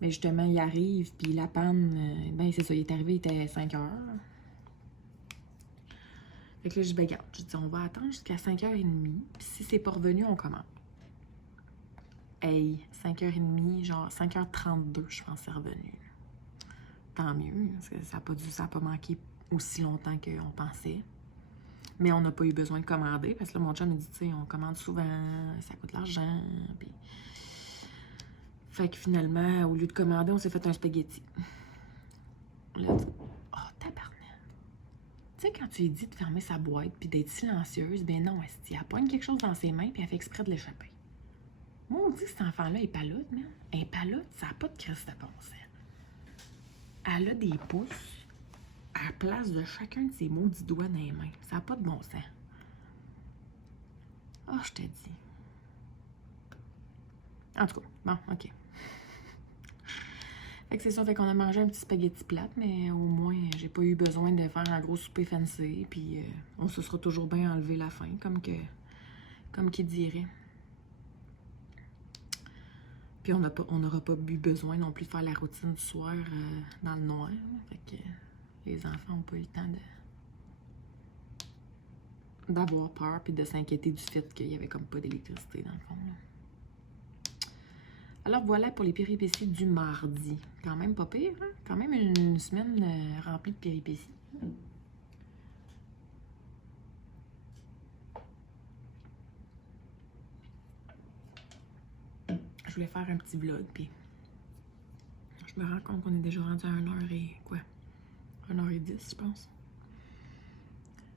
Mais justement, il arrive, puis la panne, ben c'est ça, il est arrivé, il était 5h. Fait que là, je dis, ben regarde, je dis, on va attendre jusqu'à 5h30, puis si c'est pas revenu, on commande. Hey, 5h30, genre 5h32, je pense, c'est revenu. Tant mieux, parce que ça n'a pas manqué aussi longtemps qu'on pensait. Mais on n'a pas eu besoin de commander, parce que là, mon chum me dit, tu sais, on commande souvent, ça coûte l'argent, puis... Fait que finalement, au lieu de commander, on s'est fait un spaghetti. Là, oh, tabarnak! Tu sais, quand tu lui dis de fermer sa boîte puis d'être silencieuse, ben non, elle pogne quelque chose dans ses mains puis elle fait exprès de l'échapper. Moi, on dit que cet enfant-là est paloute, man. Elle est paloute, ça n'a pas de crise de bon sens. Elle a des pouces à la place de chacun de ses maudits doigts dans les mains. Ça n'a pas de bon sens. Ah, je t'ai dit. En tout cas, bon, OK. Fait que c'est ça, fait qu'on a mangé un petit spaghetti plate, mais au moins, j'ai pas eu besoin de faire un gros souper fancy, puis on se sera toujours bien enlevé la faim, comme qui dirait. Puis on n'aura pas eu besoin non plus de faire la routine du soir dans le noir. Fait que les enfants n'ont pas eu le temps d'avoir peur puis de s'inquiéter du fait qu'il y avait comme pas d'électricité dans le fond. Là. Alors voilà pour les péripéties du mardi. Quand même pas pire, hein? Quand même une semaine remplie de péripéties. Je voulais faire un petit vlog, puis je me rends compte qu'on est déjà rendu à 1h et quoi? 1h10, je pense.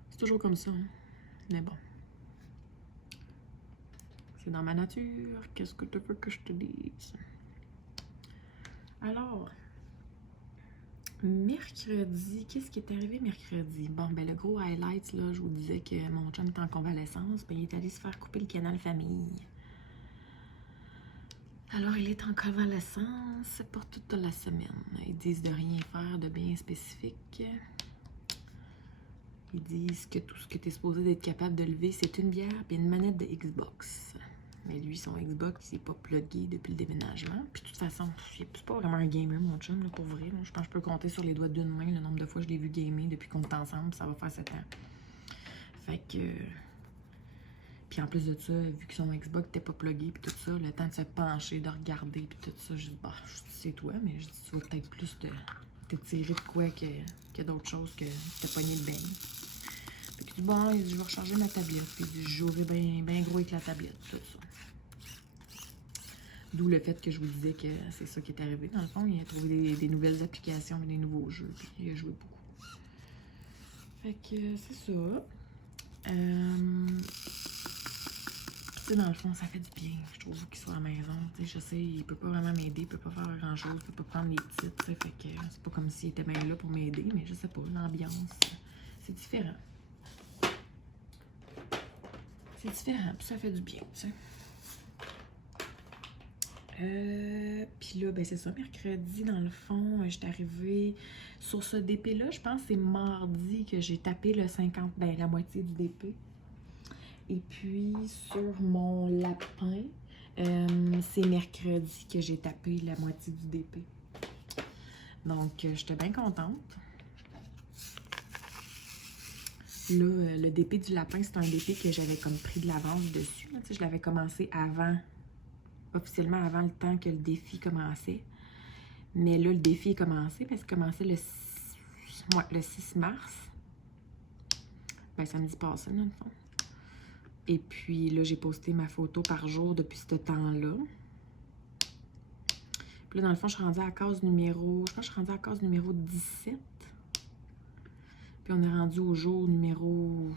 C'est toujours comme ça, hein? Mais bon. C'est dans ma nature. Qu'est-ce que tu veux que je te dise? Alors, mercredi, qu'est-ce qui est arrivé mercredi? Bon, ben le gros highlight, là, je vous disais que mon chum est en convalescence, ben il est allé se faire couper le canal famille. Alors, il est en convalescence pour toute la semaine. Ils disent de rien faire de bien spécifique. Ils disent que tout ce que tu es supposé d'être capable de lever, c'est une bière et une manette de Xbox. Mais lui, son Xbox, il n'est pas plugué depuis le déménagement. Puis de toute façon, c'est pas vraiment un gamer, mon chum, là, pour vrai. Là. Je pense que je peux compter sur les doigts d'une main le nombre de fois que je l'ai vu gamer depuis qu'on est ensemble. Ça va faire 7 ans. Fait que... Puis en plus de ça, vu que son Xbox n'était pas plugué, puis tout ça, le temps de se pencher, de regarder, puis tout ça, je dis, bah, c'est toi, mais je dis, tu vas peut-être plus t'étirer de quoi que d'autres choses que t'as pogné de bain. Fait que je dis, bon, il dit, je vais recharger ma tablette, puis il dit, je jouerai bien gros avec la tablette, tout ça. D'où le fait que je vous disais que c'est ça qui est arrivé. Dans le fond, il a trouvé des nouvelles applications, des nouveaux jeux, puis il a joué beaucoup. Fait que c'est ça. Tu sais, dans le fond, ça fait du bien, je trouve, qu'il soit à la maison. Tu sais, je sais, il peut pas vraiment m'aider, il peut pas faire grand-chose, il peut pas prendre les titres, tu sais, fait que c'est pas comme s'il était bien là pour m'aider, mais je sais pas, l'ambiance, c'est différent. C'est différent, puis ça fait du bien, tu sais. Puis là, ben c'est ça, mercredi, dans le fond, j'étais arrivée sur ce DP-là, je pense que c'est mardi que j'ai tapé le 50, ben la moitié du DP. Et puis, sur mon lapin, c'est mercredi que j'ai tapé la moitié du DP. Donc, j'étais bien contente. Là, le DP du lapin, c'est un DP que j'avais comme pris de l'avance dessus. Là, je l'avais commencé officiellement avant le temps que le défi commençait. Mais là, le défi est commencé parce qu'il commençait le 6 mars. Ben, samedi passé, dans le fond. Et puis là, j'ai posté ma photo par jour depuis ce temps-là. Puis là, dans le fond, je suis rendue à la case numéro... Je pense que je suis rendue à la case numéro 17. Puis on est rendu au jour numéro...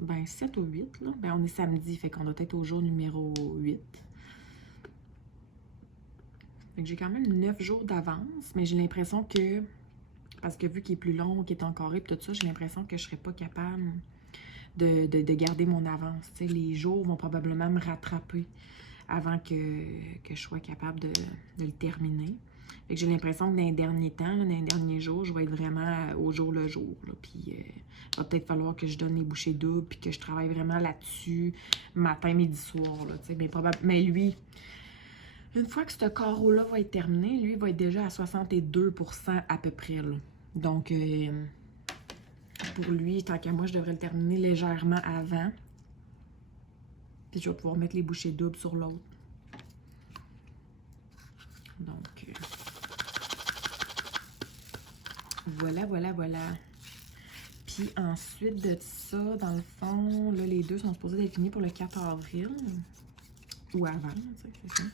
Ben, 7 ou 8, là. Ben, on est samedi, fait qu'on doit être au jour numéro 8. Fait que j'ai quand même 9 jours d'avance, mais j'ai l'impression que... Parce que vu qu'il est plus long, qu'il est encore et tout ça, j'ai l'impression que je serais pas capable... De garder mon avance. T'sais, les jours vont probablement me rattraper avant que je sois capable de le terminer. Fait que j'ai l'impression que dans les derniers temps, là, dans les derniers jours, je vais être vraiment au jour le jour. Là. Puis il va peut-être falloir que je donne les bouchées doubles puis que je travaille vraiment là-dessus matin, midi, soir. Là, mais lui, une fois que ce carreau-là va être terminé, lui va être déjà à 62% à peu près. Là. Donc... pour lui, tant qu'à moi, je devrais le terminer légèrement avant. Puis je vais pouvoir mettre les bouchées doubles sur l'autre. Donc, voilà. Puis ensuite de ça, dans le fond, là, les deux sont supposés être finis pour le 4 avril. Ou avant, c'est ça.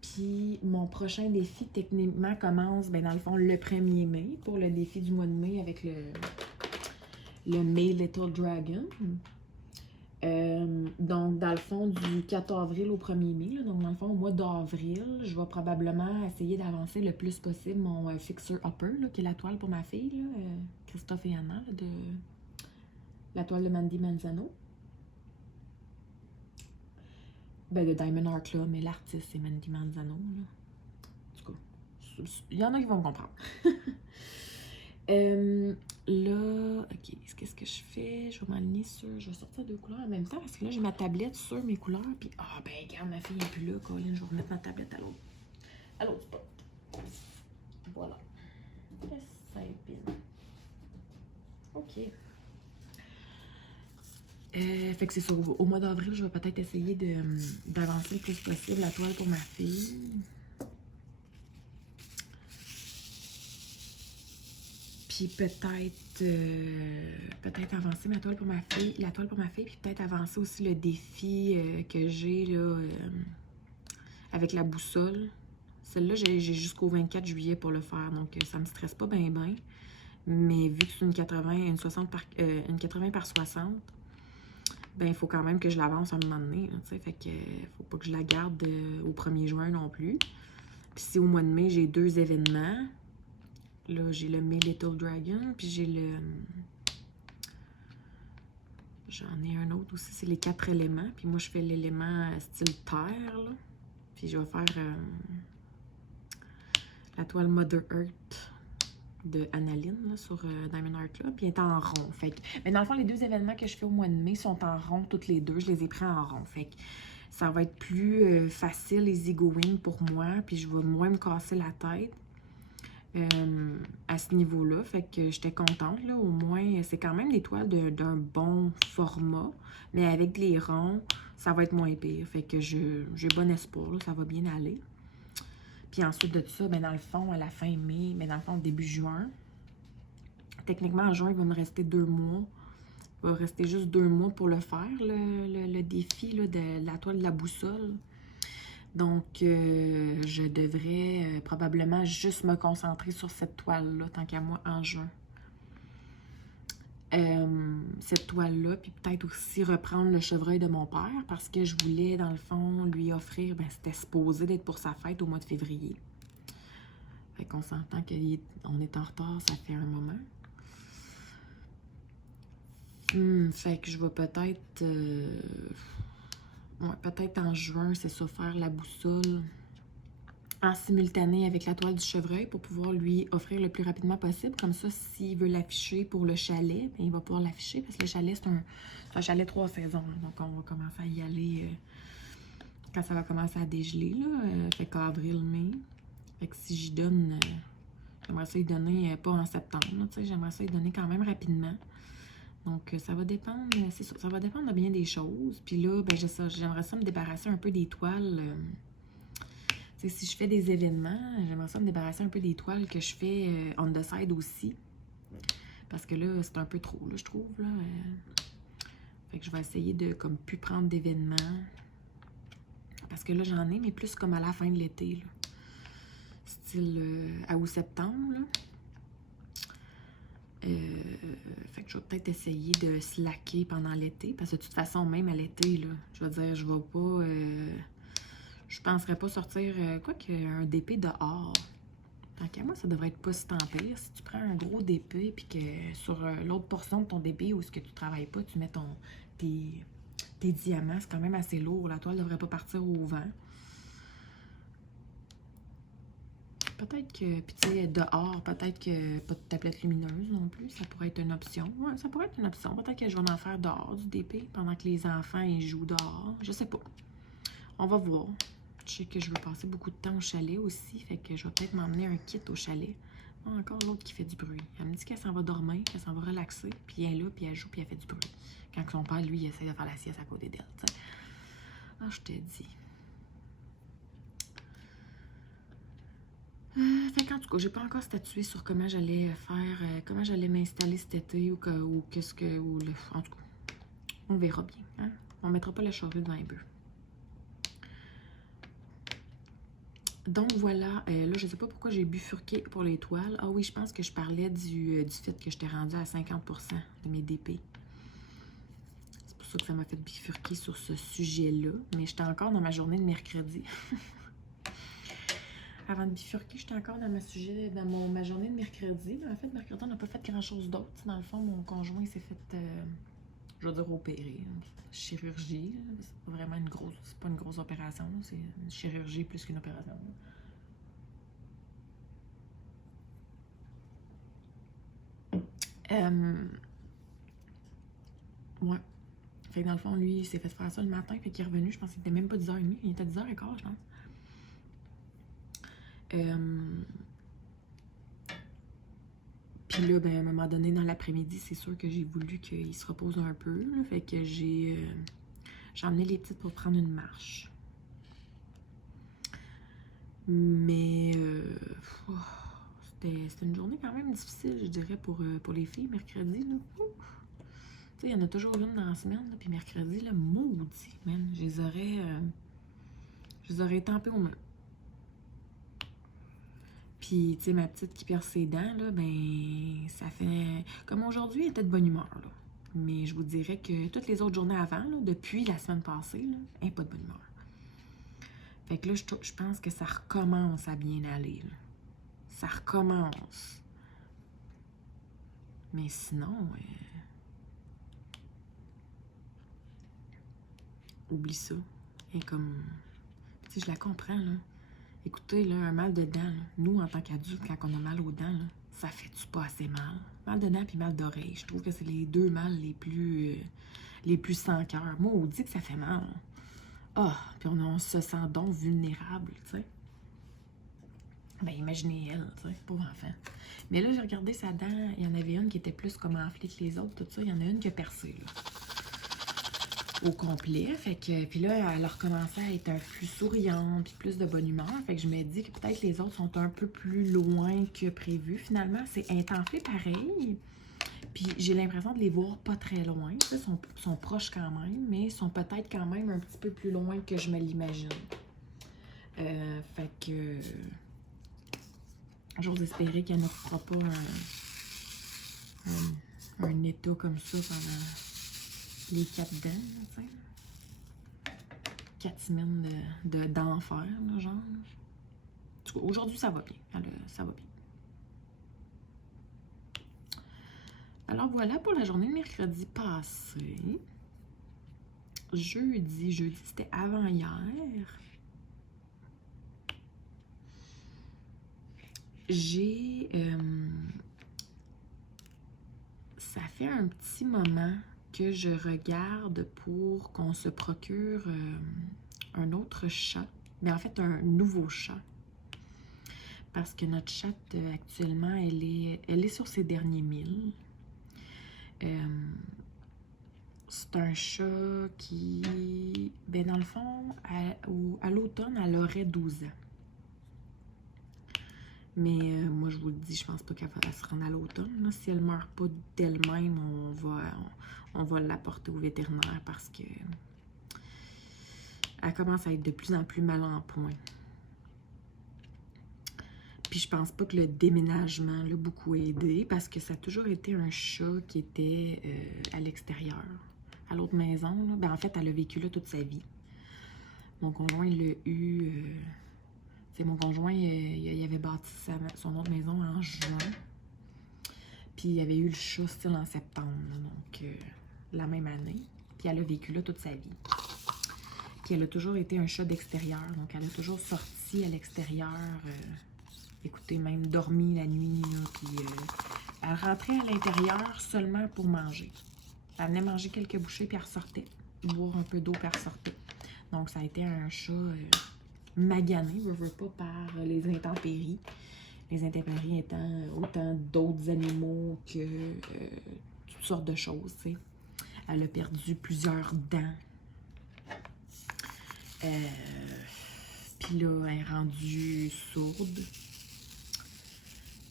Puis mon prochain défi, techniquement, commence, ben, dans le fond, le 1er mai, pour le défi du mois de mai avec le May Little Dragon. Donc, dans le fond, du 4 avril au 1er mai, là, donc dans le fond, au mois d'avril, je vais probablement essayer d'avancer le plus possible mon Fixer Upper, là, qui est la toile pour ma fille, là, Christophe et Anna, là, la toile de Mandy Manzano. Ben, de Diamond Art Club, mais l'artiste, c'est Mandy Manzano, là. En tout cas, il y en a qui vont me comprendre. Là, ok, qu'est-ce que je fais? Je vais m'aligner sur... Je vais sortir deux couleurs en même temps, parce que là, j'ai ma tablette sur mes couleurs, puis... Ah, ben, regarde, ma fille n'est plus là, Colin, je vais remettre ma tablette à l'autre spot. Voilà. C'est bien. Ok. Fait que c'est ça. Au mois d'avril, je vais peut-être essayer d'avancer le plus possible la toile pour ma fille. Puis peut-être avancer ma toile pour ma fille, la toile pour ma fille, puis peut-être avancer aussi le défi que j'ai là avec la boussole. Celle-là, j'ai jusqu'au 24 juillet pour le faire, donc ça me stresse pas bien. Mais vu que c'est une 80 par 60, ben il faut quand même que je l'avance à un moment donné. Là, fait que faut pas que je la garde au 1er juin non plus. Puis si au mois de mai, j'ai 2 événements. Là, j'ai le May Little Dragon, puis j'ai le... J'en ai un autre aussi, c'est les 4 éléments. Puis moi, je fais l'élément style terre, là. Puis je vais faire la toile Mother Earth de Annaline, là, sur Diamond Art Club. Puis elle est en rond. Fait que... Mais dans le fond, les 2 événements que je fais au mois de mai sont en rond, toutes les 2. Je les ai pris en rond. Fait que ça va être plus facile, easygoing pour moi. Puis je vais moins me casser la tête. À ce niveau-là, fait que j'étais contente, là, au moins, c'est quand même des toiles d'un bon format, mais avec les ronds, ça va être moins pire, fait que j'ai bon espoir, là, ça va bien aller. Puis ensuite de ça, ben dans le fond, à la fin mai, mais dans le fond, début juin, techniquement, en juin, il va me rester 2 mois, il va rester juste 2 mois pour le faire, le défi là, de la toile de la boussole. Donc, je devrais probablement juste me concentrer sur cette toile-là, tant qu'à moi, en juin. Cette toile-là, puis peut-être aussi reprendre le chevreuil de mon père, parce que je voulais, dans le fond, lui offrir, ben c'était supposé d'être pour sa fête au mois de février. Fait qu'on s'entend qu'on est en retard, ça fait un moment. Fait que je vais peut-être... ouais, peut-être en juin, c'est ça, faire la boussole en simultané avec la toile du chevreuil pour pouvoir lui offrir le plus rapidement possible. Comme ça, s'il veut l'afficher pour le chalet, bien, il va pouvoir l'afficher parce que le chalet, c'est un chalet 3 saisons. Donc, on va commencer à y aller quand ça va commencer à dégeler, là. Fait qu'avril, mai. Fait que si j'y donne, j'aimerais ça y donner pas en septembre, tu sais, j'aimerais ça y donner quand même rapidement. Donc, ça va dépendre, c'est ça, ça va dépendre de bien des choses. Puis là, ben, j'aimerais ça me débarrasser un peu des toiles. Si je fais des événements, j'aimerais ça me débarrasser un peu des toiles que je fais on the side aussi. Parce que là, c'est un peu trop, là, je trouve. Là. Fait que je vais essayer de comme plus prendre d'événements. Parce que là, j'en ai, mais plus comme à la fin de l'été. Style à août-septembre. Fait que je vais peut-être essayer de slacker pendant l'été. Parce que de toute façon, même à l'été, là, je veux dire, je vais pas... je penserais pas sortir quoi qu'un DP dehors. Tant qu'à moi, ça devrait être pas si tant pire. Si tu prends un gros DP puis que sur l'autre portion de ton DP où est-ce que tu travailles pas, tu mets tes diamants, c'est quand même assez lourd. La toile devrait pas partir au vent. Peut-être que, puis tu sais, dehors, peut-être que pas de tablette lumineuse non plus, ça pourrait être une option. Ouais, ça pourrait être une option. Peut-être que je vais en faire dehors du DP pendant que les enfants ils jouent dehors. Je sais pas. On va voir. Je sais que je veux passer beaucoup de temps au chalet aussi, fait que je vais peut-être m'emmener un kit au chalet. Oh, encore l'autre qui fait du bruit. Elle me dit qu'elle s'en va dormir, qu'elle s'en va relaxer, puis elle est là, puis elle joue, puis elle fait du bruit. Quand son père, lui, il essaie de faire la sieste à côté d'elle, tu sais. Ah, je te dis. Fait qu'en tout cas, j'ai pas encore statué sur comment j'allais faire, comment j'allais m'installer cet été ou qu'est-ce que... en tout cas, on verra bien. Hein? On mettra pas la charrue devant les bœufs. Donc voilà, là je sais pas pourquoi j'ai bifurqué pour les toiles. Ah oui, je pense que je parlais du fait que j'étais rendue à 50% de mes DP. C'est pour ça que ça m'a fait bifurquer sur ce sujet-là. Mais j'étais encore dans ma journée de mercredi. Avant de bifurquer, j'étais encore dans ma journée de mercredi. En fait, mercredi, on n'a pas fait grand-chose d'autre. Dans le fond, mon conjoint s'est fait je veux dire opérer. Chirurgie, c'est pas vraiment c'est pas une grosse opération, c'est une chirurgie plus qu'une opération. Ouais. Fait que dans le fond, lui, il s'est fait faire ça le matin, fait qu'il est revenu, je pense qu'il était même pas 10h30, il était 10h15, je pense. Puis là, ben, à un moment donné, dans l'après-midi, c'est sûr que j'ai voulu qu'il se repose un peu, là, fait que j'ai emmené les petites pour prendre une marche. Mais c'était une journée quand même difficile, je dirais, pour les filles, mercredi, là. Tu sais, il y en a toujours une dans la semaine, là, puis mercredi, là, maudit, man, je les aurais étampés aux mains. Puis, tu sais, ma petite qui perd ses dents, là, ben, ça fait... Comme aujourd'hui, elle était de bonne humeur, là. Mais je vous dirais que toutes les autres journées avant, là, depuis la semaine passée, là, elle n'est pas de bonne humeur. Fait que là, je pense que ça recommence à bien aller, là. Ça recommence. Mais sinon, oublie ça. Et comme... Tu sais, je la comprends, là. Écoutez, là, un mal de dents, là, nous, en tant qu'adultes, quand on a mal aux dents, là, ça fait-tu pas assez mal? Mal de dents puis mal d'oreille. Je trouve que c'est les deux mal les plus sans cœur. Moi, on dit que ça fait mal. Ah, puis on se sent donc vulnérable, tu sais. Ben, imaginez elle, tu sais, pauvre enfant. Mais là, j'ai regardé sa dent, il y en avait une qui était plus comme enflée que les autres, tout ça. Il y en a une qui a percé, là. Au complet, fait que, puis là, elle a recommencé à être un peu plus souriante, puis plus de bonne humeur, fait que je me dis que peut-être les autres sont un peu plus loin que prévu. Finalement, c'est intenté pareil, puis j'ai l'impression de les voir pas très loin, tu sais, sont proches quand même, mais sont peut-être quand même un petit peu plus loin que je me l'imagine. Fait que j'ose espérer qu'elle ne fera pas un état comme ça pendant les 4 dents, tu sais. 4 semaines d'enfer, là, genre. En tout cas, aujourd'hui, ça va bien. Ça va bien. Alors voilà pour la journée de mercredi passé. Jeudi, c'était avant hier. Ça fait un petit moment que je regarde pour qu'on se procure un autre chat. Mais en fait, un nouveau chat. Parce que notre chatte, actuellement, elle est sur ses derniers 1000. C'est un chat qui, ben dans le fond, à l'automne, elle aurait 12 ans. Mais moi, je vous le dis, je pense pas qu'elle va se rendre à l'automne. Si elle meurt pas d'elle-même, on va l'apporter au vétérinaire parce que elle commence à être de plus en plus mal en point. Puis je pense pas que le déménagement l'a beaucoup aidé parce que ça a toujours été un chat qui était à l'extérieur, à l'autre maison. Là. Ben, en fait, elle a vécu là toute sa vie. Mon conjoint l'a eu... c'est mon conjoint, il avait bâti son autre maison en juin. Puis il avait eu le chat style en septembre, donc la même année. Puis elle a vécu là toute sa vie. Puis elle a toujours été un chat d'extérieur, donc elle a toujours sorti à l'extérieur... écoutez, même dormi la nuit, là, puis elle rentrait à l'intérieur seulement pour manger. Elle venait manger quelques bouchées, puis elle ressortait. Boire un peu d'eau, puis elle ressortait. Donc, ça a été un chat magané, je veux pas, par les intempéries. Les intempéries étant autant d'autres animaux que toutes sortes de choses, tu sais. Elle a perdu plusieurs dents. Puis là, elle est rendue sourde.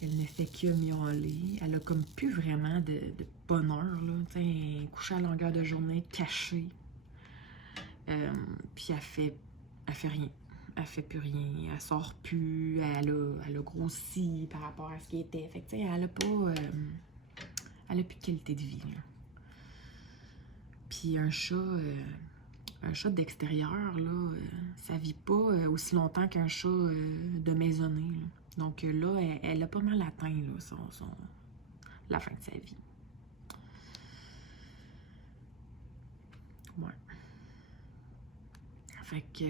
Elle ne fait que miauler. Elle a comme plus vraiment de bonheur, là. Tu sais, elle est couchée à longueur de journée, cachée. Puis elle fait rien. Elle fait plus rien. Elle sort plus. Elle a grossi par rapport à ce qui était. Fait que, tu sais, elle a pas... elle a plus de qualité de vie, là. Puis un chat d'extérieur, là, ça vit pas aussi longtemps qu'un chat de maisonnée, là. Donc là, elle a pas mal atteint là, la fin de sa vie. Ouais. Fait que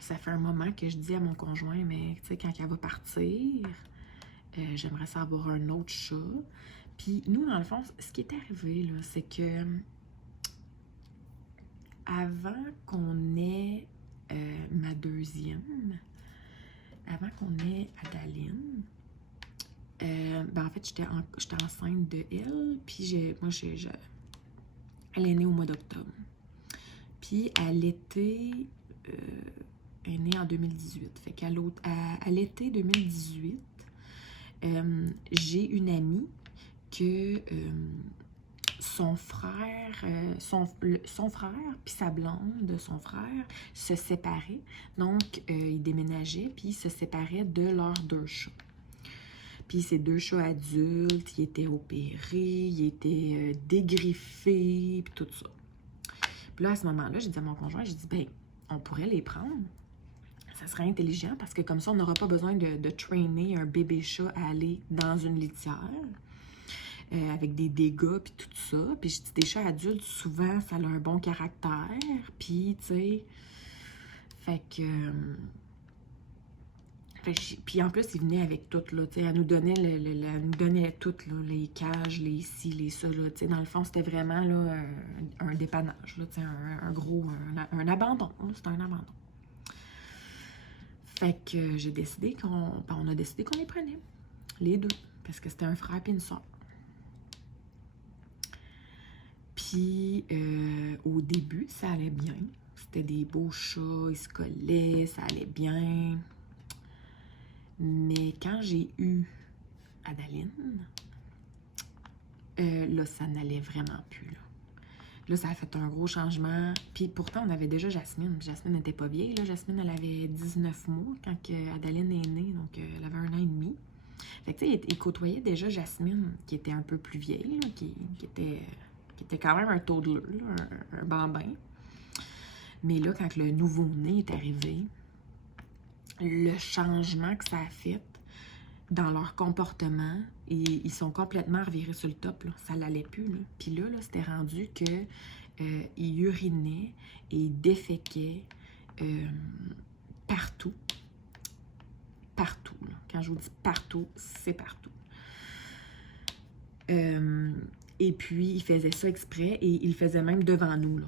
ça fait un moment que je dis à mon conjoint, mais tu sais, quand elle va partir, j'aimerais ça avoir un autre chat. Puis nous, dans le fond, ce qui est arrivé, là, c'est que avant qu'on ait ma deuxième, avant qu'on ait Adaline, ben en fait, j'étais enceinte de elle, puis elle est née au mois d'octobre. Puis à l'été, elle est née en 2018. Fait qu'à l'été 2018, j'ai une amie que son frère puis sa blonde de son frère se séparaient. Donc, ils déménageaient, puis ils se séparaient de leurs 2 chats. Puis ces 2 chats adultes, ils étaient opérés, ils étaient dégriffés, puis tout ça. Puis là, à ce moment-là, j'ai dit à mon conjoint, j'ai dit, ben, on pourrait les prendre. Ça serait intelligent parce que comme ça, on n'aura pas besoin de traîner un bébé chat à aller dans une litière avec des dégâts puis tout ça. Puis je dis, des chats adultes, souvent, ça a un bon caractère. Puis, tu sais, fait que... Puis en plus, il venait avec tout, là, tu sais, elle nous donnait, elle nous donnait tout, là, les cages, les ci, les ça, là, tu sais, dans le fond, c'était vraiment, là, un dépannage, là, tu sais, un gros, un abandon, c'était un abandon. Fait que j'ai décidé on a décidé qu'on les prenait, les 2, parce que c'était un frère et une soeur. Puis au début, ça allait bien, c'était des beaux chats, ils se collaient, ça allait bien. Mais quand j'ai eu Adaline, là, ça n'allait vraiment plus, là. Là, ça a fait un gros changement. Puis pourtant, on avait déjà Jasmine. Jasmine n'était pas vieille, là. Jasmine, elle avait 19 mois quand Adaline est née, donc elle avait 1 an et demi. Fait que, tu sais, il côtoyait déjà Jasmine, qui était un peu plus vieille, là, qui était quand même un toddler, là, un bambin. Mais là, quand le nouveau-né est arrivé, le changement que ça a fait dans leur comportement, et ils sont complètement revirés sur le top, là. Ça l'allait plus, là. Puis là, c'était rendu que ils urinaient et ils déféquaient partout. Partout, là. Quand je vous dis partout, c'est partout. Et puis, ils faisaient ça exprès et ils le faisaient même devant nous, là.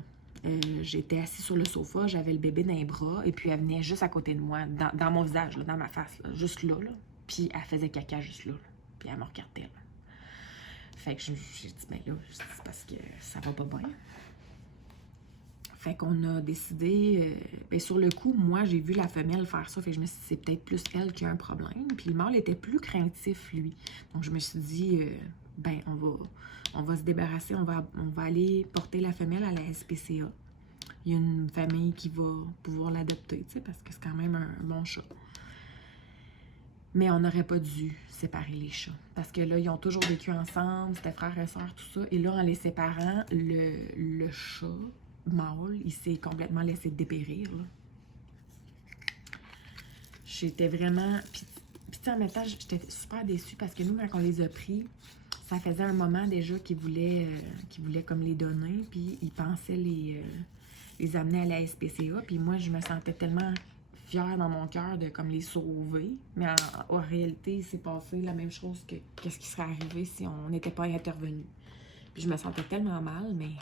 J'étais assise sur le sofa, j'avais le bébé dans les bras, et puis elle venait juste à côté de moi, dans mon visage, là, dans ma face, là, juste là, là. Puis elle faisait caca juste là, là. Puis elle me regardait, là. Fait que j'ai dit, ben là, c'est parce que ça va pas bien. Fait qu'on a décidé, ben sur le coup, moi, j'ai vu la femelle faire ça, fait que je me suis dit, c'est peut-être plus elle qui a un problème. Puis le mâle était plus craintif, lui. Donc je me suis dit, ben on va se débarrasser, on va aller porter la femelle à la SPCA. Il y a une famille qui va pouvoir l'adopter, tu sais, parce que c'est quand même un bon chat. Mais on n'aurait pas dû séparer les chats. Parce que là, ils ont toujours vécu ensemble, c'était frères et sœurs, tout ça. Et là, en les séparant, le chat mâle, il s'est complètement laissé dépérir, là. J'étais vraiment... Puis tu sais, en même temps, j'étais super déçue parce que nous, quand on les a pris, ça faisait un moment déjà qu'ils voulaient comme les donner, puis ils pensaient les amener à la SPCA. Puis moi, je me sentais tellement fière dans mon cœur de comme les sauver. Mais en réalité, il s'est passé la même chose que qu'est-ce qui serait arrivé si on n'était pas intervenu. Puis je me sentais tellement mal, mais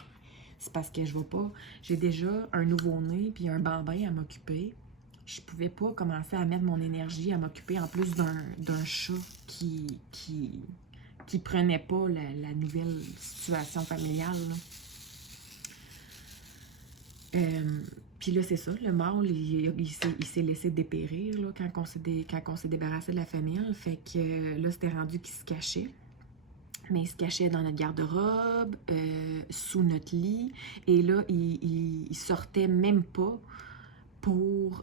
c'est parce que je vois pas. J'ai déjà un nouveau-né puis un bambin à m'occuper. Je pouvais pas commencer à mettre mon énergie à m'occuper en plus d'un chat qui prenait pas la nouvelle situation familiale, là. Puis là, c'est ça, le mâle, il s'est laissé dépérir, là, quand on s'est débarrassé de la femelle. Fait que là, c'était rendu qu'il se cachait. Mais il se cachait dans notre garde-robe, sous notre lit. Et là, il sortait même pas pour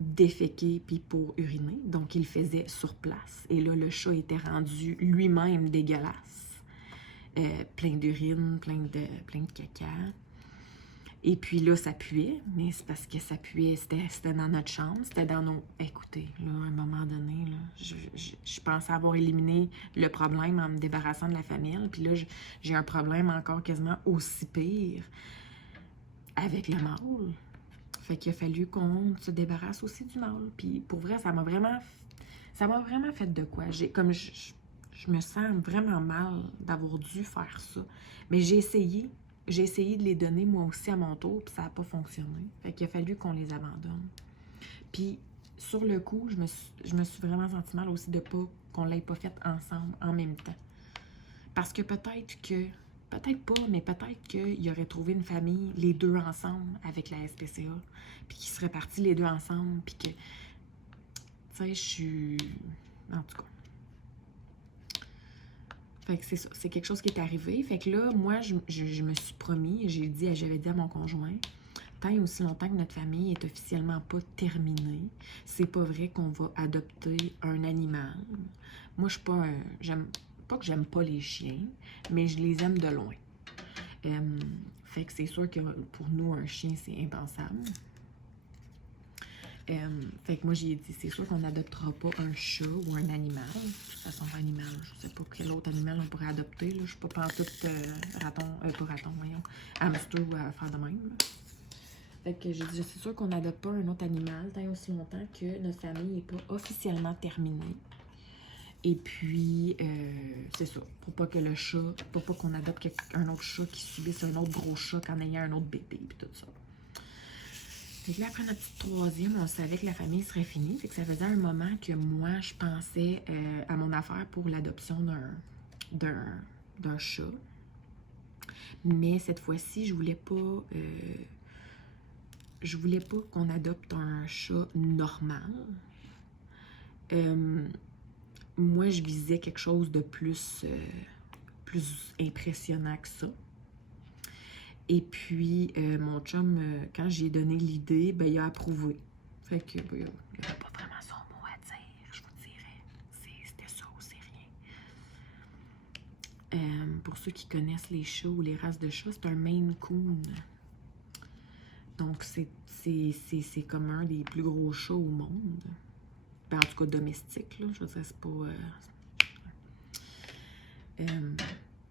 déféquer puis pour uriner. Donc, il le faisait sur place. Et là, le chat était rendu lui-même dégueulasse. Plein d'urine, plein de caca. Et puis là, ça puait, mais c'est parce que ça puait, c'était dans notre chambre, c'était dans nos... Écoutez, là, à un moment donné, là, je pensais avoir éliminé le problème en me débarrassant de la femelle, puis là, j'ai un problème encore quasiment aussi pire. avec le mâle. Fait qu'il a fallu qu'on se débarrasse aussi du mâle. Puis pour vrai, ça m'a vraiment fait de quoi. Je me sens vraiment mal d'avoir dû faire ça. Mais j'ai essayé de les donner moi aussi à mon tour, puis ça n'a pas fonctionné. Fait qu'il a fallu qu'on les abandonne. Puis sur le coup, je me suis vraiment senti mal aussi de pas qu'on l'ait pas fait ensemble en même temps. Parce que peut-être pas, mais peut-être qu'ils auraient trouvé une famille, les deux ensemble, avec la SPCA, puis qu'ils seraient partis les deux ensemble, puis que, tu sais, je suis... En tout cas. Fait que c'est ça, c'est quelque chose qui est arrivé. Fait que là, moi, je me suis promis, j'avais dit à mon conjoint, tant et aussi longtemps que notre famille est officiellement pas terminée, c'est pas vrai qu'on va adopter un animal. Moi, je suis pas pas que j'aime pas les chiens, mais je les aime de loin. Fait que c'est sûr que pour nous, un chien, c'est impensable. Fait que moi, j'ai dit, c'est sûr qu'on n'adoptera pas un chat ou un animal. De toute façon, animal, je sais pas quel autre animal on pourrait adopter. Là. Je suis pas pantoute hamster ou à faire de même. Là. Fait que j'ai dit, c'est sûr qu'on n'adopte pas un autre animal tant et aussi longtemps que notre famille n'est pas officiellement terminée. Et puis, c'est ça, pour pas qu'on adopte un autre chat qui subisse un autre gros chat qu'en ayant un autre bébé, puis tout ça. Fait que là, après notre petite troisième, on savait que la famille serait finie. Fait que ça faisait un moment que moi, je pensais à mon affaire pour l'adoption d'un chat. Mais cette fois-ci, je voulais pas qu'on adopte un chat normal. Moi, je visais quelque chose de plus impressionnant que ça. Et puis, mon chum, quand j'ai donné l'idée, ben, il a approuvé. Fait que, ben, il n'avait pas vraiment son mot à dire, je vous dirais. C'était ça ou c'est rien. Pour ceux qui connaissent les chats ou les races de chats, c'est un Maine Coon. Donc, c'est comme un des plus gros chats au monde. Ben, en tout cas, domestique, là. Je veux dire, c'est pas...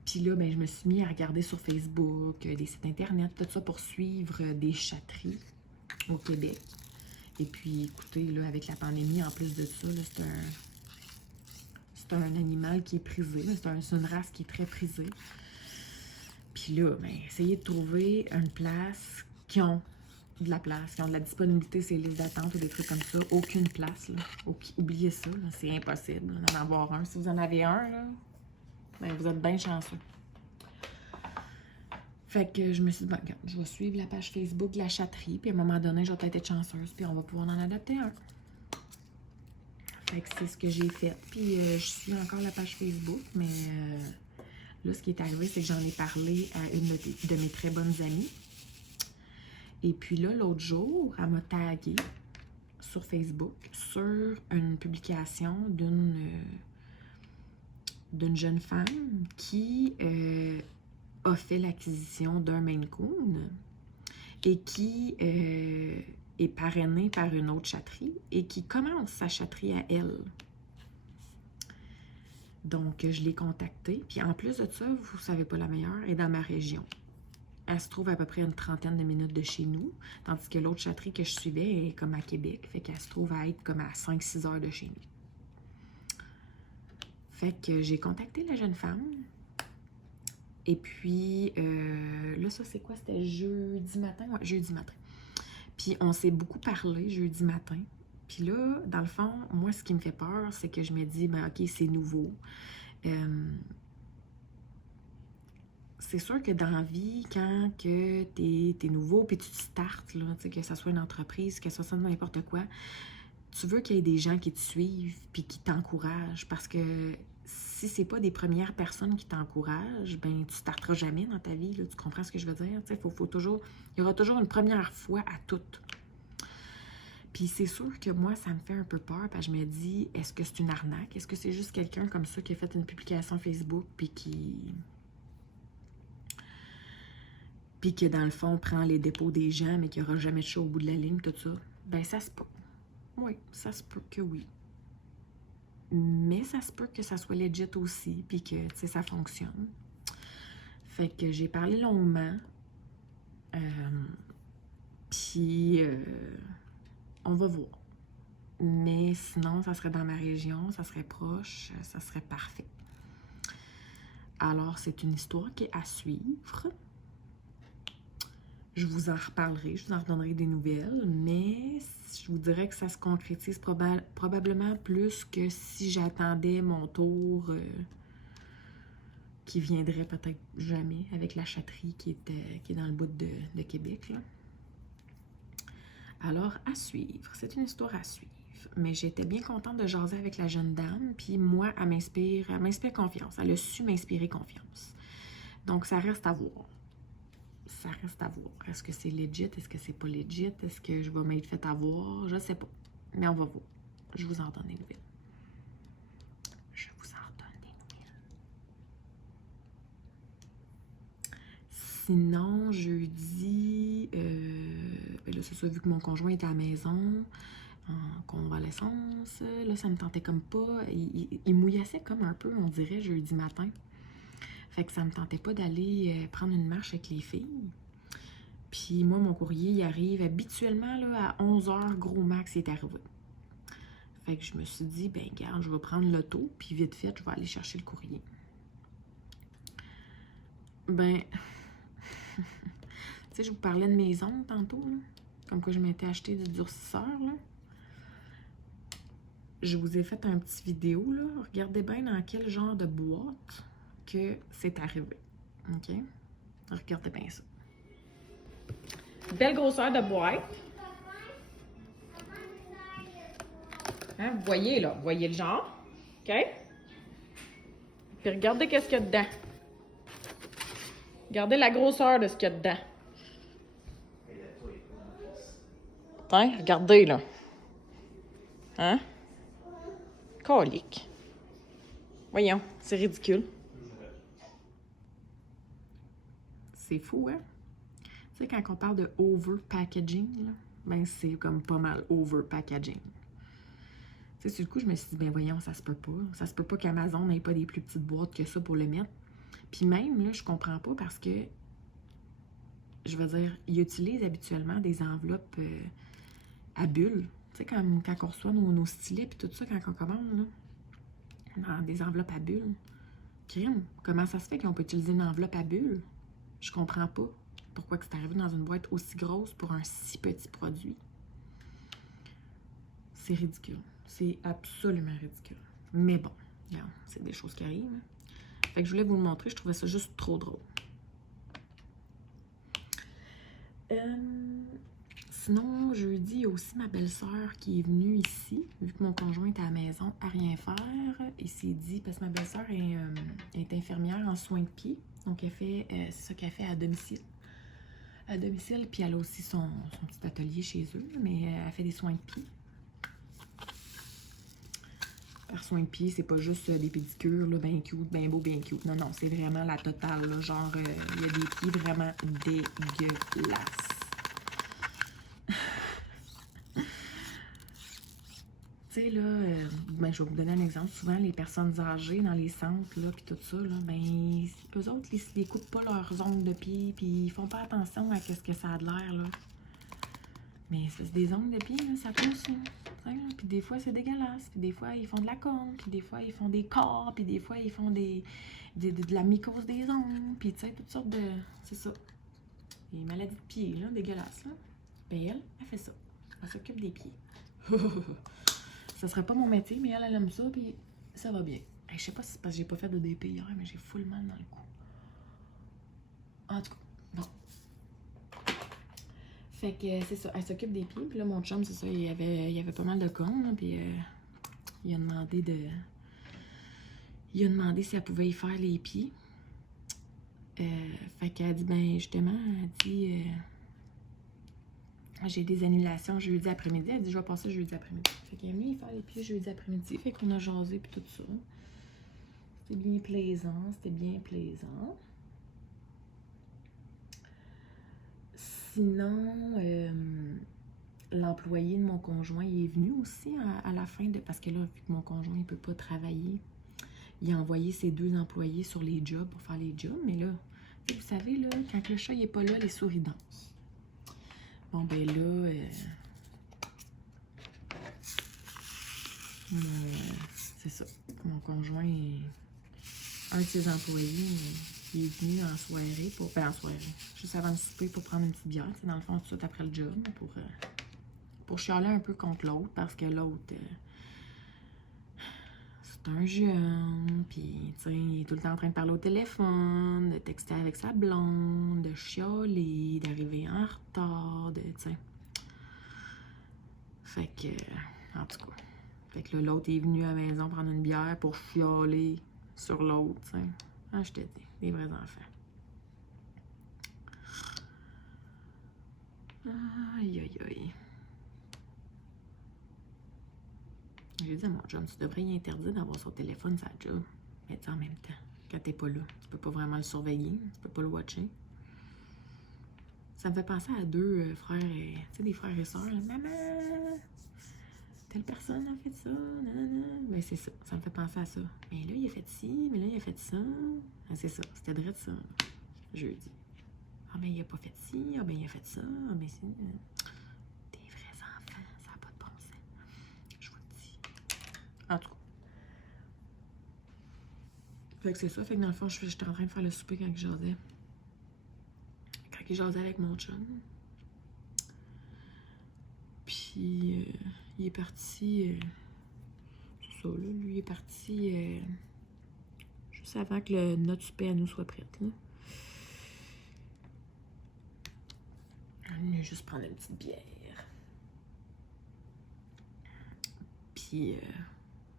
Puis là, ben, je me suis mis à regarder sur Facebook, des sites internet, tout ça pour suivre des chatteries au Québec. Et puis, écoutez, là, avec la pandémie, en plus de ça, là, c'est un animal qui est prisé. C'est une race qui est très prisée. Puis là, ben, essayez de trouver une place qui ont de la place, qui ont de la disponibilité, ces listes d'attente ou des trucs comme ça. Aucune place, là. Oubliez ça, là. C'est impossible d'en avoir un. Si vous en avez un, là, ben, vous êtes bien chanceux. Fait que je me suis dit, ben, regarde, je vais suivre la page Facebook de la chatterie, puis à un moment donné, je vais peut-être être chanceuse, puis on va pouvoir en adopter un. Fait que c'est ce que j'ai fait. Puis je suis encore la page Facebook, mais là, ce qui est arrivé, c'est que j'en ai parlé à une de mes très bonnes amies. Et puis là, l'autre jour, elle m'a taguée sur Facebook sur une publication d'une jeune femme qui a fait l'acquisition d'un Maine Coon et qui est parrainée par une autre chatterie et qui commence sa chatterie à elle. Donc, je l'ai contactée. Puis en plus de ça, vous savez pas la meilleure, elle est dans ma région. Elle se trouve à peu près une trentaine de minutes de chez nous, tandis que l'autre chatterie que je suivais est comme à Québec. Fait qu'elle se trouve à être comme à 5-6 heures de chez nous. Fait que j'ai contacté la jeune femme. Et puis, là, ça, c'est quoi? C'était jeudi matin? Ouais, jeudi matin. Puis, on s'est beaucoup parlé jeudi matin. Puis là, dans le fond, moi, ce qui me fait peur, c'est que je me dis, ben OK, c'est nouveau. C'est sûr que dans la vie, quand que t'es nouveau, puis tu te startes, là, que ce soit une entreprise, que ce soit n'importe quoi, tu veux qu'il y ait des gens qui te suivent puis qui t'encouragent, parce que si c'est pas des premières personnes qui t'encouragent, ben tu starteras jamais dans ta vie, là, tu comprends ce que je veux dire? Il y aura toujours une première fois à tout. Puis c'est sûr que moi, ça me fait un peu peur, parce que je me dis, est-ce que c'est une arnaque? Est-ce que c'est juste quelqu'un comme ça qui a fait une publication Facebook puis que dans le fond, prend les dépôts des gens, mais qu'il n'y aura jamais de chat au bout de la ligne, tout ça? Ben ça se peut. Oui, ça se peut que oui. Mais ça se peut que ça soit legit aussi, puis que, tu sais, ça fonctionne. Fait que j'ai parlé longuement. Puis, on va voir. Mais sinon, ça serait dans ma région, ça serait proche, ça serait parfait. Alors, c'est une histoire qui est à suivre. Je vous en reparlerai, je vous en redonnerai des nouvelles, mais je vous dirais que ça se concrétise probablement plus que si j'attendais mon tour qui viendrait peut-être jamais avec la chatterie qui est dans le bout de Québec, là. Alors, à suivre. C'est une histoire à suivre. Mais j'étais bien contente de jaser avec la jeune dame, puis moi, elle m'inspire confiance. Elle a su m'inspirer confiance. Donc, ça reste à voir. Ça reste à voir. Est-ce que c'est legit? Est-ce que c'est pas legit? Est-ce que je vais m'être fait avoir? Je sais pas. Mais on va voir. Je vous en donne des nouvelles. Je vous en donne des nouvelles. Sinon, jeudi, ben là, c'est ça, vu que mon conjoint était à la maison, en convalescence, là, ça me tentait comme pas. Il mouillassait comme un peu, on dirait, jeudi matin. Fait que ça me tentait pas d'aller prendre une marche avec les filles. Puis moi, mon courrier, il arrive habituellement là, à 11h, gros max, il est arrivé. Fait que je me suis dit, ben garde, je vais prendre l'auto, puis vite fait, je vais aller chercher le courrier. Ben, tu sais, je vous parlais de mes ongles tantôt, là, comme que je m'étais acheté du durcisseur, là. Je vous ai fait un petit vidéo, là. Regardez bien dans quel genre de boîte que c'est arrivé. OK? Regardez bien ça. Belle grosseur de boîte. Hein, vous voyez, là. Vous voyez le genre. OK? Puis regardez qu'est-ce qu'il y a dedans. Regardez la grosseur de ce qu'il y a dedans. Hein, regardez, là. Hein? Colique. Voyons, c'est ridicule. C'est fou, hein? Tu sais, quand on parle de over-packaging, là, ben c'est comme pas mal over-packaging. Tu sais, sur le coup, je me suis dit, ben voyons, ça se peut pas. Ça se peut pas qu'Amazon n'ait pas des plus petites boîtes que ça pour le mettre. Puis même, là, je comprends pas parce que, je veux dire, ils utilisent habituellement des enveloppes à bulles. Tu sais, quand on reçoit nos stylets puis tout ça, quand on commande, là, dans des enveloppes à bulles. Crime, comment ça se fait qu'on peut utiliser une enveloppe à bulles? Je comprends pas pourquoi que c'est arrivé dans une boîte aussi grosse pour un si petit produit. C'est ridicule. C'est absolument ridicule. Mais bon, regarde, c'est des choses qui arrivent. Hein. Fait que je voulais vous le montrer, je trouvais ça juste trop drôle. Sinon, jeudi, il y a aussi ma belle-sœur qui est venue ici, vu que mon conjoint est à la maison à rien faire. Il s'est dit, parce que ma belle-sœur est infirmière en soins de pied, donc elle fait, c'est ça qu'elle fait à domicile. À domicile, puis elle a aussi son petit atelier chez eux, mais elle fait des soins de pied. Par soins de pied, c'est pas juste des pédicures, là, bien cute, bien beau, bien cute. Non, non, c'est vraiment la totale, là, genre, il y a des pieds vraiment dégueulasses. Tu sais, là, ben, je vais vous donner un exemple. Souvent, les personnes âgées dans les centres, là, puis tout ça, là, ben, eux autres, ils coupent pas leurs ongles de pied, puis ils font pas attention à ce que ça a de l'air, là. Mais c'est des ongles de pied, là, ça pousse, là. Puis des fois, c'est dégueulasse. Puis des fois, ils font de la corne. Puis des fois, ils font des corps. Puis des fois, ils font de la mycose des ongles. Puis, tu sais, toutes sortes de... C'est ça. Les maladies de pied, là, dégueulasses, là. Ben, elle fait ça. Elle s'occupe des pieds. Ça serait pas mon métier, mais elle aime ça, puis ça va bien. Hey, je sais pas si c'est parce que j'ai pas fait de DP hier, mais j'ai full mal dans le cou. En tout cas, bon. Fait que c'est ça, elle s'occupe des pieds, puis là, mon chum, c'est ça, il y avait pas mal de cornes, puis il a demandé si elle pouvait y faire les pieds. Fait qu'elle a dit, ben justement, elle dit... j'ai des annulations jeudi après-midi. Elle dit, je vais passer jeudi après-midi. Fait qu'elle est venue y faire les pieds jeudi après-midi. Fait qu'on a jasé puis tout ça. C'était bien plaisant. C'était bien plaisant. Sinon, l'employé de mon conjoint, il est venu aussi à la fin de... Parce que là, vu que mon conjoint, il peut pas travailler, il a envoyé ses 2 employés sur les jobs pour faire les jobs. Mais là, vous savez, là, quand le chat, il est pas là, les souris dansent. Bon, ben là, c'est ça. Mon conjoint, un de ses employés, il est venu en soirée, en soirée, juste avant le souper pour prendre une petite bière, dans le fond, tout de suite après le job, pour chialer un peu contre l'autre, parce que l'autre, c'est un jeune, puis, tu sais, il est tout le temps en train de parler au téléphone, de texter avec sa blonde, de chialer, d'arriver en retard, tu sais. Fait que, en tout cas, fait que là, l'autre est venu à la maison prendre une bière pour chialer sur l'autre, tu sais. Ah, je te dis, des vrais enfants. Aïe, aïe, aïe. J'ai dit à mon chum, tu devrais y interdire d'avoir son téléphone, sa job. Mais tu sais, en même temps, quand t'es pas là, tu peux pas vraiment le surveiller, tu peux pas le watcher. Ça me fait penser à deux frères, tu sais, des frères et sœurs. Là. Maman, telle personne a fait ça, nanana. Ben c'est ça, ça me fait penser à ça. Mais là, il a fait ci, mais là, il a fait ça. Ah, c'est ça, c'était vrai de ça, jeudi. Ah, ben il a pas fait ci, ah, ben il a fait ça, ah, ben c'est... Des vrais enfants, ça n'a pas de bon sens. Je vous le dis. En tout cas. Fait que c'est ça, fait que dans le fond, j'étais en train de faire le souper quand il jasait. Quand il jasait avec mon chum. Puis, il est parti... c'est ça, là, lui, il est parti juste avant que notre souper à nous soit prête, là. On est juste prendre une petite bière. Puis, vous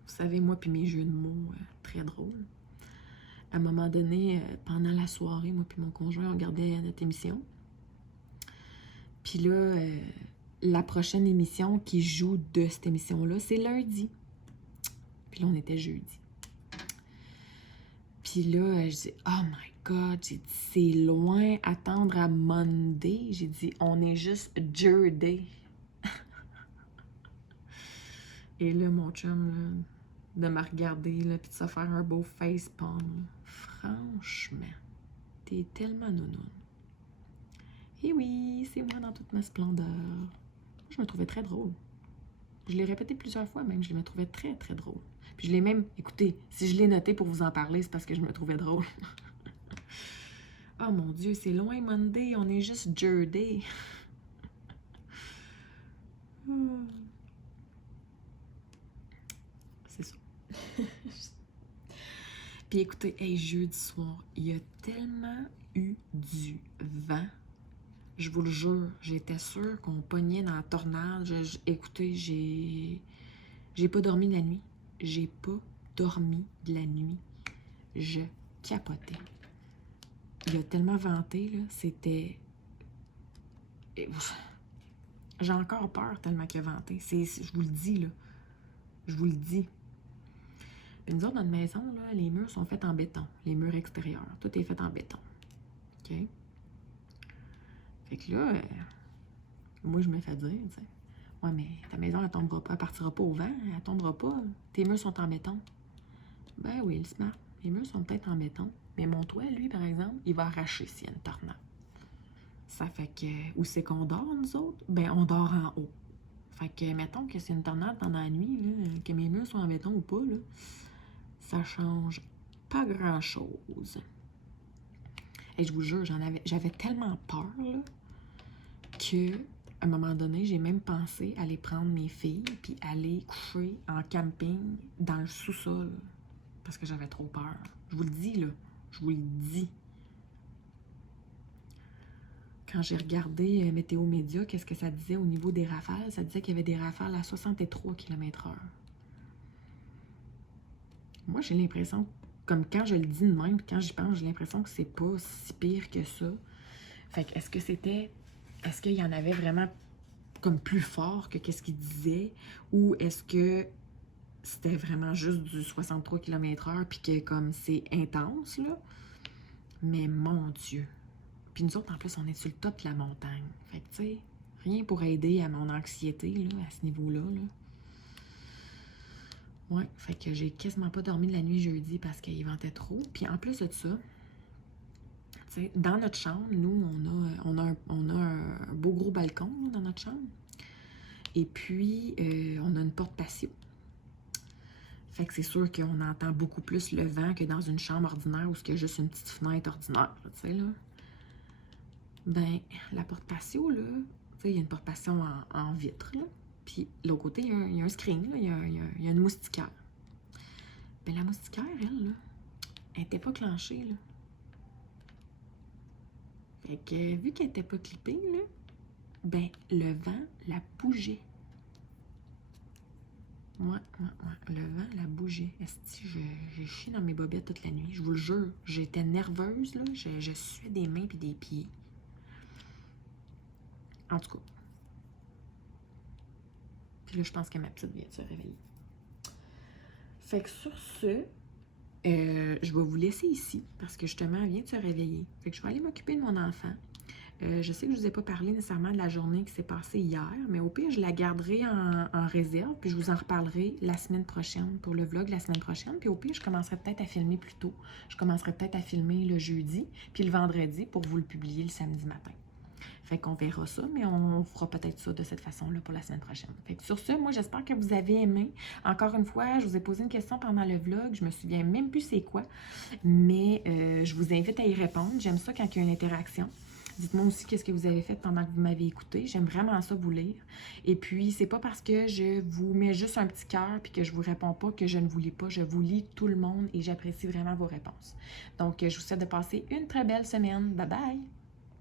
savez, moi puis mes jeux de mots très drôles. À un moment donné, pendant la soirée, moi puis mon conjoint, on regardait notre émission. Puis là, la prochaine émission qui joue de cette émission-là, c'est lundi. Puis là, on était jeudi. Puis là, je dis, oh my God, j'ai dit, c'est loin, attendre à Monday. J'ai dit, on est juste jeudi. Et là, mon chum, là, de me regarder, là, puis de se faire un beau facepalm. Franchement, t'es tellement nounoune. Et oui, c'est moi dans toute ma splendeur. Je me trouvais très drôle. Je l'ai répété plusieurs fois même, je me trouvais très, très drôle. Puis je l'ai même, écoutez, si je l'ai noté pour vous en parler, c'est parce que je me trouvais drôle. Oh mon Dieu, c'est loin Monday, on est juste jeudi. C'est ça. Puis écoutez, hey, jeudi soir, il y a tellement eu du vent. Je vous le jure, j'étais sûre qu'on pognait dans la tornade. Écoutez, j'ai pas dormi de la nuit. J'ai pas dormi de la nuit. Je capotais. Il a tellement venté, là, c'était... J'ai encore peur tellement qu'il a venté. Je vous le dis, là. Je vous le dis. Puis nous autres, dans notre maison, là, les murs sont faits en béton. Les murs extérieurs. Tout est fait en béton. OK? Fait que là, moi, je me fais dire, tu sais, ouais, mais ta maison, elle tombera pas, elle partira pas au vent, elle tombera pas. Tes murs sont en béton. Ben oui, le smart. Les murs sont peut-être en béton. Mais mon toit, lui, par exemple, il va arracher s'il y a une tornade. Ça fait que, où c'est qu'on dort, nous autres? Ben, on dort en haut. Fait que, mettons que c'est une tornade pendant la nuit, là, que mes murs sont en béton ou pas, là, ça change pas grand-chose. Et je vous jure, j'avais tellement peur, là, que, à un moment donné, j'ai même pensé aller prendre mes filles puis aller coucher en camping dans le sous-sol. Parce que j'avais trop peur. Je vous le dis, là. Je vous le dis. Quand j'ai regardé Météo Média, qu'est-ce que ça disait au niveau des rafales? Ça disait qu'il y avait des rafales à 63 km/h. Moi, j'ai l'impression, comme quand je le dis de même, quand j'y pense, j'ai l'impression que c'est pas si pire que ça. Fait que est-ce qu'il y en avait vraiment comme plus fort que qu'est-ce qu'il disait? Ou est-ce que c'était vraiment juste du 63 km/h puis que comme c'est intense, là? Mais mon Dieu! Puis nous autres, en plus, on est sur le top de la montagne. Fait que, tu sais, rien pour aider à mon anxiété, là, à ce niveau-là, là. Ouais, fait que j'ai quasiment pas dormi de la nuit jeudi parce qu'il ventait trop. Puis en plus de ça, tu sais, dans notre chambre, nous, on a un beau gros balcon là, dans notre chambre. Et puis, on a une porte patio. Fait que c'est sûr qu'on entend beaucoup plus le vent que dans une chambre ordinaire où il y a juste une petite fenêtre ordinaire, tu sais, là. Ben, la porte patio, là, tu sais, il y a une porte patio en vitre, là. Puis, de l'autre côté, il y a un screen, là, il y a une moustiquaire. Ben, la moustiquaire, elle, là, elle n'était pas clenchée, là. Fait que, vu qu'elle n'était pas clippée, là, ben, le vent la bougeait. Ouais. Le vent la bougeait. Esti, j'ai chié dans mes bobettes toute la nuit. Je vous le jure. J'étais nerveuse, là. Je suais des mains puis des pieds. En tout cas. Puis là, je pense que ma petite vient de se réveiller. Fait que sur ce, je vais vous laisser ici parce que justement, elle vient de se réveiller. Fait que je vais aller m'occuper de mon enfant. Je sais que je ne vous ai pas parlé nécessairement de la journée qui s'est passée hier, mais au pire, je la garderai en réserve, puis je vous en reparlerai la semaine prochaine, pour le vlog la semaine prochaine. Puis au pire, je commencerai peut-être à filmer plus tôt. Je commencerai peut-être à filmer le jeudi, puis le vendredi, pour vous le publier le samedi matin. Fait qu'on verra ça, mais on fera peut-être ça de cette façon-là pour la semaine prochaine. Fait que sur ce, moi, j'espère que vous avez aimé. Encore une fois, je vous ai posé une question pendant le vlog. Je me souviens même plus c'est quoi, mais je vous invite à y répondre. J'aime ça quand il y a une interaction. Dites-moi aussi qu'est-ce que vous avez fait pendant que vous m'avez écouté. J'aime vraiment ça vous lire. Et puis, c'est pas parce que je vous mets juste un petit cœur puis que je vous réponds pas que je ne vous lis pas. Je vous lis tout le monde et j'apprécie vraiment vos réponses. Donc, je vous souhaite de passer une très belle semaine. Bye bye!